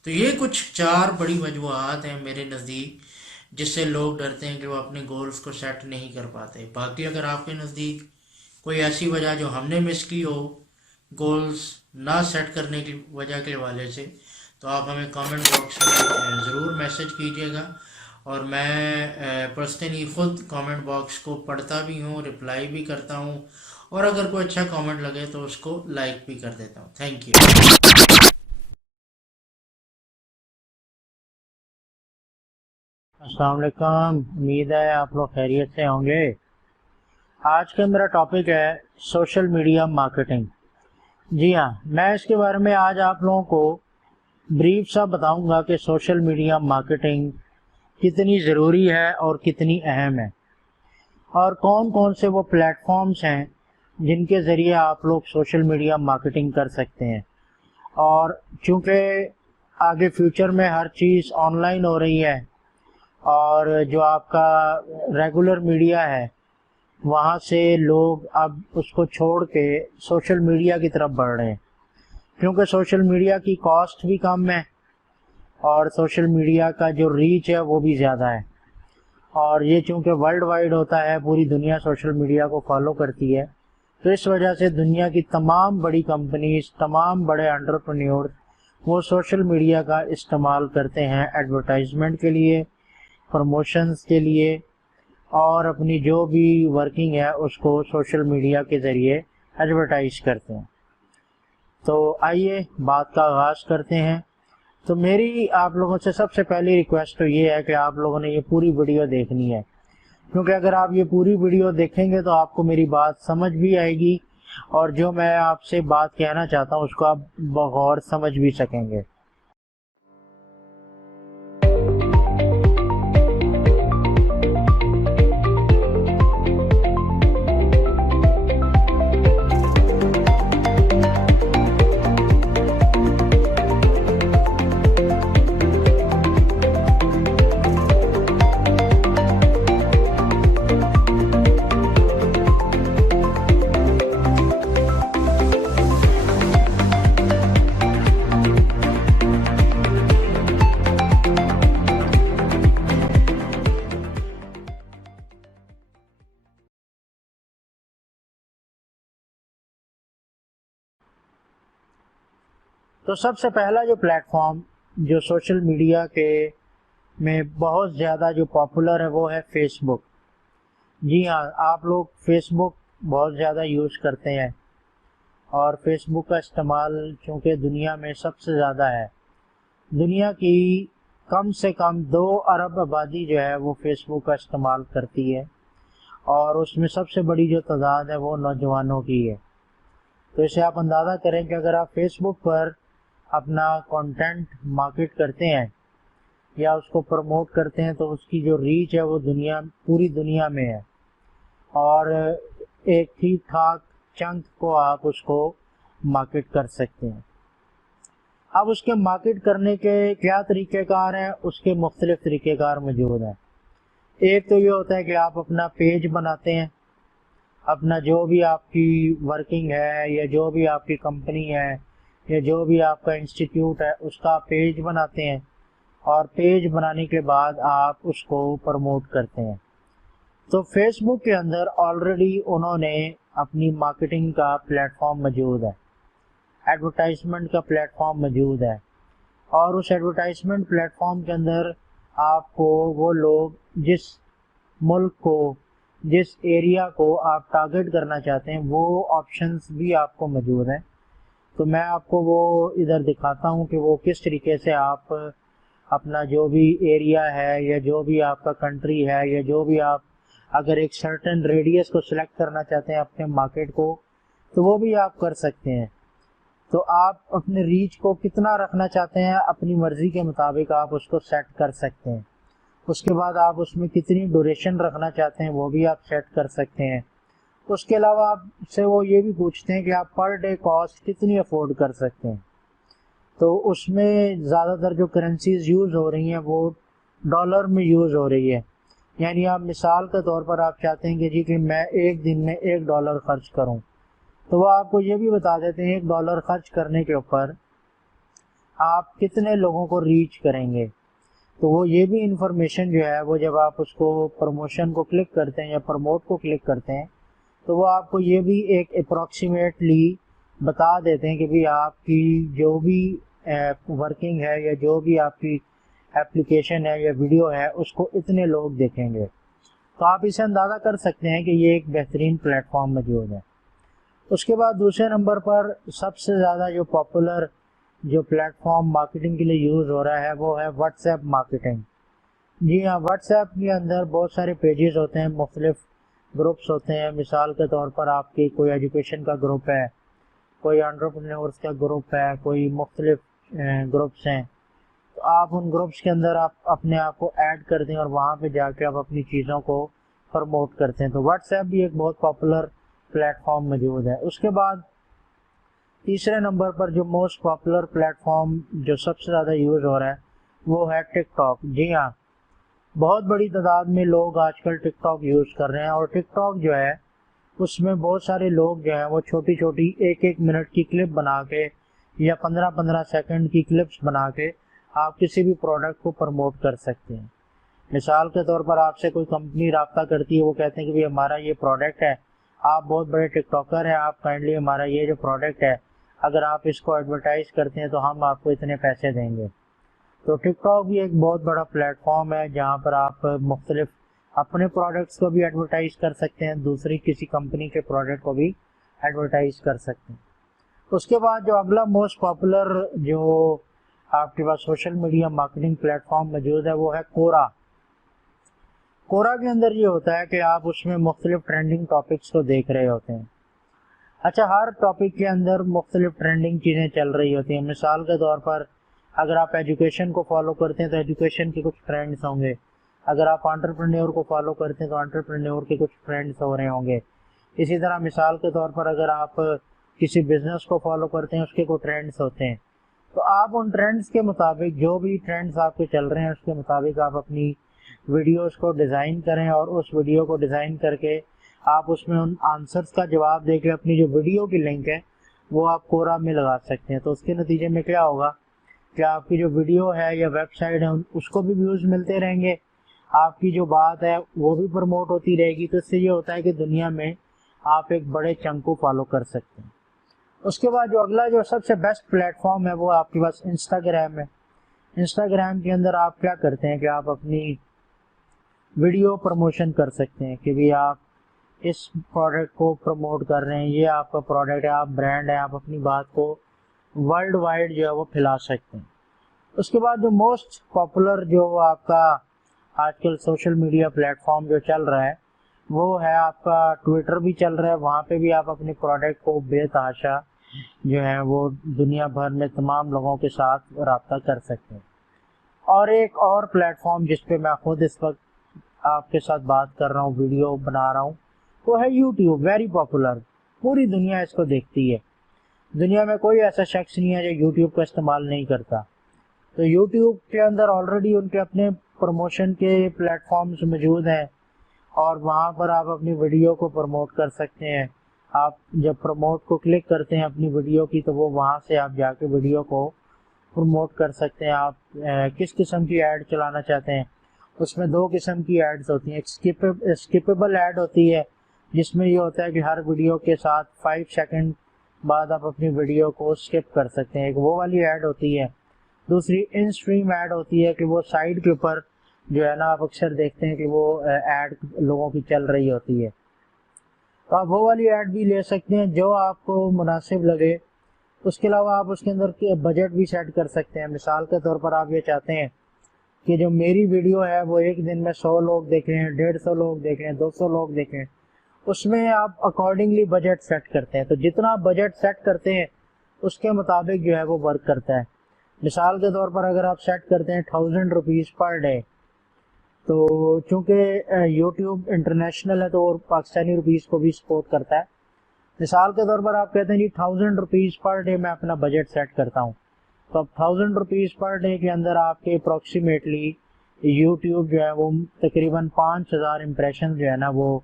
تو یہ کچھ چار بڑی وجوہات ہیں میرے نزدیک جس سے لوگ ڈرتے ہیں کہ وہ اپنے گولز کو سیٹ نہیں کر پاتے۔ باقی اگر آپ کے نزدیک کوئی ایسی وجہ جو ہم نے مس کی ہو گولز نہ سیٹ کرنے کی وجہ کے حوالے سے، تو آپ ہمیں کامنٹ باکس میں ضرور میسج کیجیے گا، اور میں پرسنلی خود کامنٹ باکس کو پڑھتا بھی ہوں، رپلائی بھی کرتا ہوں، اور اگر کوئی اچھا کامنٹ لگے تو اس کو لائک بھی کر دیتا ہوں۔ Thank you. السلام علیکم، امید ہے آپ لوگ خیریت سے ہوں گے۔ آج کا میرا ٹاپک ہے سوشل میڈیا مارکیٹنگ۔ جی ہاں، میں اس کے بارے میں آج آپ لوگوں کو بریف سا بتاؤں گا کہ سوشل میڈیا مارکیٹنگ کتنی ضروری ہے اور کتنی اہم ہے، اور کون کون سے وہ پلیٹ فارمز ہیں جن کے ذریعے آپ لوگ سوشل میڈیا مارکیٹنگ کر سکتے ہیں۔ اور چونکہ آگے فیوچر میں ہر چیز آن لائن ہو رہی ہے، اور جو آپ کا ریگولر میڈیا ہے وہاں سے لوگ اب اس کو چھوڑ کے سوشل میڈیا کی طرف بڑھ رہے ہیں، کیونکہ سوشل میڈیا کی کاسٹ بھی کم ہے اور سوشل میڈیا کا جو ریچ ہے وہ بھی زیادہ ہے، اور یہ چونکہ ورلڈ وائڈ ہوتا ہے، پوری دنیا سوشل میڈیا کو فالو کرتی ہے، تو اس وجہ سے دنیا کی تمام بڑی کمپنیز، تمام بڑے انٹرپرینیور وہ سوشل میڈیا کا استعمال کرتے ہیں ایڈورٹائزمنٹ کے لیے، پروموشنز کے لیے، اور اپنی جو بھی ورکنگ ہے اس کو سوشل میڈیا کے ذریعے ایڈورٹائز کرتے ہیں۔ تو آئیے بات کا آغاز کرتے ہیں۔ تو میری آپ لوگوں سے سب سے پہلی ریکویسٹ تو یہ ہے کہ آپ لوگوں نے یہ پوری ویڈیو دیکھنی ہے، کیونکہ اگر آپ یہ پوری ویڈیو دیکھیں گے تو آپ کو میری بات سمجھ بھی آئے گی، اور جو میں آپ سے بات کہنا چاہتا ہوں اس کو آپ بغور سمجھ بھی سکیں گے۔ تو سب سے پہلا جو پلیٹ فارم جو سوشل میڈیا کے میں بہت زیادہ جو پاپولر ہے وہ ہے فیس بک۔ جی ہاں، آپ لوگ فیس بک بہت زیادہ یوز کرتے ہیں، اور فیس بک کا استعمال چونکہ دنیا میں سب سے زیادہ ہے، دنیا کی کم سے کم 2 ارب آبادی جو ہے وہ فیس بک کا استعمال کرتی ہے، اور اس میں سب سے بڑی جو تعداد ہے وہ نوجوانوں کی ہے۔ تو اسے آپ اندازہ کریں کہ اگر آپ فیس بک پر اپنا کنٹینٹ مارکیٹ کرتے ہیں یا اس کو پروموٹ کرتے ہیں تو اس کی جو ریچ ہے وہ پوری دنیا میں ہے، اور ایک ٹھیک ٹھاک چنک کو آپ اس کو مارکیٹ کر سکتے ہیں۔ اب اس کے مارکیٹ کرنے کے کیا طریقہ کار ہیں؟ اس کے مختلف طریقہ کار موجود ہیں۔ ایک تو یہ ہوتا ہے کہ آپ اپنا پیج بناتے ہیں، اپنا جو بھی آپ کی ورکنگ ہے یا جو بھی آپ کی کمپنی ہے یا جو بھی آپ کا انسٹیٹیوٹ ہے اس کا پیج بناتے ہیں، اور پیج بنانے کے بعد آپ اس کو پروموٹ کرتے ہیں۔ تو فیس بک کے اندر آلریڈی انہوں نے اپنی مارکیٹنگ کا پلیٹ فارم موجود ہے، ایڈورٹائزمنٹ کا پلیٹ فارم موجود ہے، اور اس ایڈورٹائزمنٹ پلیٹ فارم کے اندر آپ کو وہ لوگ جس ملک کو، جس ایریا کو آپ ٹارگٹ کرنا چاہتے ہیں وہ آپشنز بھی آپ کو موجود ہیں۔ تو میں آپ کو وہ ادھر دکھاتا ہوں کہ وہ کس طریقے سے آپ اپنا جو بھی ایریا ہے یا جو بھی آپ کا کنٹری ہے یا جو بھی آپ اگر ایک سرٹن ریڈیس کو سلیکٹ کرنا چاہتے ہیں اپنے مارکیٹ کو تو وہ بھی آپ کر سکتے ہیں. تو آپ اپنے ریچ کو کتنا رکھنا چاہتے ہیں اپنی مرضی کے مطابق آپ اس کو سیٹ کر سکتے ہیں. اس کے بعد آپ اس میں کتنی ڈوریشن رکھنا چاہتے ہیں وہ بھی آپ سیٹ کر سکتے ہیں. اس کے علاوہ آپ سے وہ یہ بھی پوچھتے ہیں کہ آپ پر ڈے کاسٹ کتنی افورڈ کر سکتے ہیں. تو اس میں زیادہ تر جو کرنسیز یوز ہو رہی ہیں وہ ڈالر میں یوز ہو رہی ہے. یعنی آپ مثال کے طور پر آپ چاہتے ہیں کہ جی کہ میں ایک دن میں $1 خرچ کروں تو وہ آپ کو یہ بھی بتا دیتے ہیں $1 خرچ کرنے کے اوپر آپ کتنے لوگوں کو ریچ کریں گے. تو وہ یہ بھی انفارمیشن جو ہے وہ جب آپ اس کو پروموشن کو کلک کرتے ہیں یا پروموٹ کو کلک کرتے ہیں تو وہ آپ کو یہ بھی ایک اپروکسیمیٹلی بتا دیتے ہیں کہ بھی آپ کی جو بھی ورکنگ ہے یا جو بھی آپ کی ایپلیکیشن ہے یا ویڈیو ہے اس کو اتنے لوگ دیکھیں گے. تو آپ اسے اندازہ کر سکتے ہیں کہ یہ ایک بہترین پلیٹ فارم موجود ہے. اس کے بعد دوسرے نمبر پر سب سے زیادہ جو پاپولر جو پلیٹ فارم مارکیٹنگ کے لیے یوز ہو رہا ہے وہ ہے واٹس ایپ مارکیٹنگ. جی ہاں، واٹس ایپ کے اندر بہت سارے پیجز ہوتے ہیں، مختلف گروپس ہوتے ہیں. مثال کے طور پر آپ کی کوئی ایجوکیشن کا گروپ ہے، کوئی انٹرپرینورس کا گروپ ہے، کوئی مختلف گروپس ہیں. تو آپ ان گروپس کے اندر آپ اپنے آپ کو ایڈ کرتے ہیں اور وہاں پہ جا کے آپ اپنی چیزوں کو پروموٹ کرتے ہیں. تو واٹس ایپ بھی ایک بہت پاپولر پلیٹ فارم موجود ہے. اس کے بعد تیسرے نمبر پر جو موسٹ پاپولر پلیٹ فارم جو سب سے زیادہ یوز ہو رہا ہے وہ ہے ٹک ٹاک. جی ہاں، بہت بڑی تعداد میں لوگ آج کل ٹک ٹاک یوز کر رہے ہیں اور ٹک ٹاک جو ہے اس میں بہت سارے لوگ جو ہیں وہ چھوٹی چھوٹی 1-1 منٹ کی کلپ بنا کے یا 15-15 سیکنڈ کی کلپس بنا کے آپ کسی بھی پروڈکٹ کو پروموٹ کر سکتے ہیں. مثال کے طور پر آپ سے کوئی کمپنی رابطہ کرتی ہے، وہ کہتے ہیں کہ ہمارا یہ پروڈکٹ ہے، آپ بہت بڑے ٹک ٹاکر ہیں، آپ کائنڈلی ہمارا یہ جو پروڈکٹ ہے اگر آپ اس کو ایڈورٹائز کرتے ہیں تو ہم آپ کو اتنے پیسے دیں گے. تو ٹک ٹاک بھی ایک بہت بڑا پلیٹ فارم ہے جہاں پر آپ مختلف اپنے پروڈکٹس کو بھی ایڈورٹائز کر سکتے ہیں، دوسری کسی کمپنی کے پروڈکٹ کو بھی ایڈورٹائز کر سکتے ہیں. اس کے بعد جو اگلا موسٹ پاپولر جو آپ کے پاس social media marketing platform موجود ہے وہ ہے کورا. کورا کے اندر یہ ہوتا ہے کہ آپ اس میں مختلف ٹرینڈنگ ٹاپکس کو دیکھ رہے ہوتے ہیں. اچھا، ہر ٹاپک کے اندر مختلف ٹرینڈنگ چیزیں چل رہی ہوتی ہیں. مثال کے طور پر اگر آپ ایجوکیشن کو فالو کرتے ہیں تو ایجوکیشن کے کچھ ٹرینڈس ہوں گے. اگر آپ انٹرپرینور کو فالو کرتے ہیں تو انٹرپرینور کے کچھ ٹرینڈس ہو رہے ہوں گے. اسی طرح مثال کے طور پر اگر آپ کسی بزنس کو فالو کرتے ہیں اس کے کچھ ٹرینڈس ہوتے ہیں. تو آپ ان ٹرینڈس کے مطابق جو بھی ٹرینڈس آپ کے چل رہے ہیں اس کے مطابق آپ اپنی ویڈیوز کو ڈیزائن کریں اور اس ویڈیو کو ڈیزائن کر کے آپ اس میں ان آنسرز کا جواب دے کے اپنی جو ویڈیو کی لنک ہے وہ آپ کورا میں لگا سکتے ہیں. تو اس کے نتیجے میں کیا ہوگا کہ آپ کی جو ویڈیو ہے یا ویب سائٹ ہے اس کو بھی ویوز ملتے رہیں گے، آپ کی جو بات ہے وہ بھی پروموٹ ہوتی رہے گی. تو اس سے یہ ہوتا ہے کہ دنیا میں آپ ایک بڑے چنک کو فالو کر سکتے ہیں. اس کے بعد جو اگلا جو سب سے بیسٹ پلیٹ فارم ہے وہ آپ کے پاس انسٹاگرام ہے. انسٹاگرام کے اندر آپ کیا کرتے ہیں کہ آپ اپنی ویڈیو پروموشن کر سکتے ہیں کہ بھی آپ اس پروڈکٹ کو پروموٹ کر رہے ہیں، یہ آپ کا پروڈکٹ ہے، آپ برانڈ ہے، آپ اپنی بات کو ورلڈ وائڈ جو ہے وہ پھیلا سکتے ہیں. اس کے بعد جو موسٹ پاپولر جو آپ کا آج کل سوشل میڈیا پلیٹ فارم جو چل رہا ہے وہ ہے آپ کا ٹویٹر بھی چل رہا ہے. وہاں پہ بھی آپ اپنے پروڈکٹ کو بے تحاشا جو ہے وہ دنیا بھر میں تمام لوگوں کے ساتھ رابطہ کر سکتے ہیں. اور ایک اور پلیٹ فارم جس پہ میں خود اس وقت آپ کے ساتھ بات کر رہا ہوں، ویڈیو بنا رہا ہوں، وہ ہے یوٹیوب. ویری پاپولر، پوری دنیا اس کو دیکھتی ہے. دنیا میں کوئی ایسا شخص نہیں ہے جو یوٹیوب کا استعمال نہیں کرتا. تو یوٹیوب کے اندر آلریڈی ان کے اپنے پروموشن کے پلیٹ فارمز موجود ہیں اور وہاں پر آپ اپنی ویڈیو کو پروموٹ کر سکتے ہیں. آپ جب پروموٹ کو کلک کرتے ہیں اپنی ویڈیو کی تو وہ وہاں سے آپ جا کے ویڈیو کو پروموٹ کر سکتے ہیں. آپ کس قسم کی ایڈ چلانا چاہتے ہیں، اس میں 2 قسم کی ایڈز ہوتی ہیں. ایک اسکپیبل ایڈ ہوتی ہے جس میں یہ ہوتا ہے کہ ہر ویڈیو کے ساتھ 5 سیکنڈ بعد آپ اپنی ویڈیو کو اسکپ کر سکتے ہیں، ایک وہ والی ایڈ ہوتی ہے. دوسری ان اسٹریم ایڈ ہوتی ہے کہ وہ سائڈ کے اوپر جو ہے نا آپ اکثر دیکھتے ہیں کہ وہ ایڈ لوگوں کی چل رہی ہوتی ہے. تو آپ وہ والی ایڈ بھی لے سکتے ہیں جو آپ کو مناسب لگے. اس کے علاوہ آپ اس کے اندر بجٹ بھی سیٹ کر سکتے ہیں. مثال کے طور پر آپ یہ چاہتے ہیں کہ جو میری ویڈیو ہے وہ ایک دن میں 100 لوگ دیکھیں, 150 لوگ دیکھیں, 200 لوگ دیکھیں, اس میں آپ اکارڈنگلی بجٹ سیٹ کرتے ہیں. تو جتنا بجٹ سیٹ کرتے ہیں اس کے مطابق جو ہے وہ ورک کرتا ہے. مثال کے طور پر اگر آپ سیٹ کرتے ہیں 1000 روپیز پر ڈے, تو چونکہ یوٹیوب انٹرنیشنل ہے تو وہ پاکستانی روپیز کو بھی سپورٹ کرتا ہے. مثال کے طور پر آپ کہتے ہیں جی 1000 روپیز پر ڈے میں اپنا بجٹ سیٹ کرتا ہوں, تو اب 1000 روپیز پر ڈے کے اندر آپ کے اپروکسیمیٹلی یوٹیوب جو ہے وہ تقریباً 5000 امپریشن جو ہے نا وہ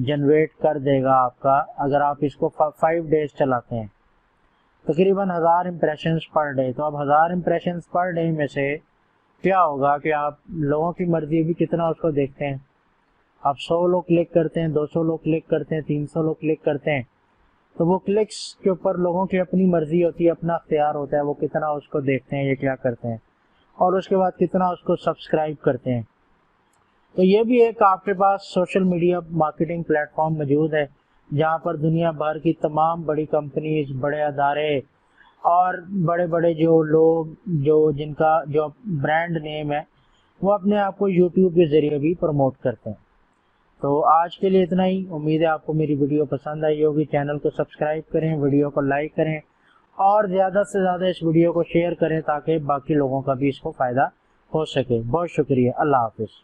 جنریٹ کر دے گا آپ کا, اگر آپ اس کو 5 ڈیز چلاتے ہیں, تقریباً 1000 امپریشنز پر ڈے. تو اب 1000 امپریشنز پر ڈے میں سے کیا ہوگا کہ آپ لوگوں کی مرضی بھی کتنا اس کو دیکھتے ہیں. آپ 100 لوگ کلک کرتے ہیں, 200 لوگ کلک کرتے ہیں, 300 لوگ کلک کرتے ہیں, تو وہ کلکس کے اوپر لوگوں کی اپنی مرضی ہوتی ہے, اپنا اختیار ہوتا ہے وہ کتنا اس کو دیکھتے ہیں, یہ کیا کرتے ہیں, اور اس کے بعد کتنا اس کو سبسکرائب کرتے ہیں. تو یہ بھی ایک آپ کے پاس social media marketing platform موجود ہے جہاں پر دنیا بھر کی تمام بڑی کمپنیز, بڑے ادارے اور بڑے بڑے جو لوگ جن کا جو برانڈ نیم ہے وہ اپنے آپ کو یوٹیوب کے ذریعے بھی پروموٹ کرتے ہیں. تو آج کے لیے اتنا ہی. امید ہے آپ کو میری ویڈیو پسند آئی ہوگی. چینل کو سبسکرائب کریں, ویڈیو کو لائک کریں اور زیادہ سے زیادہ اس ویڈیو کو شیئر کریں تاکہ باقی لوگوں کا بھی اس کو فائدہ ہو سکے. بہت شکریہ. اللہ حافظ.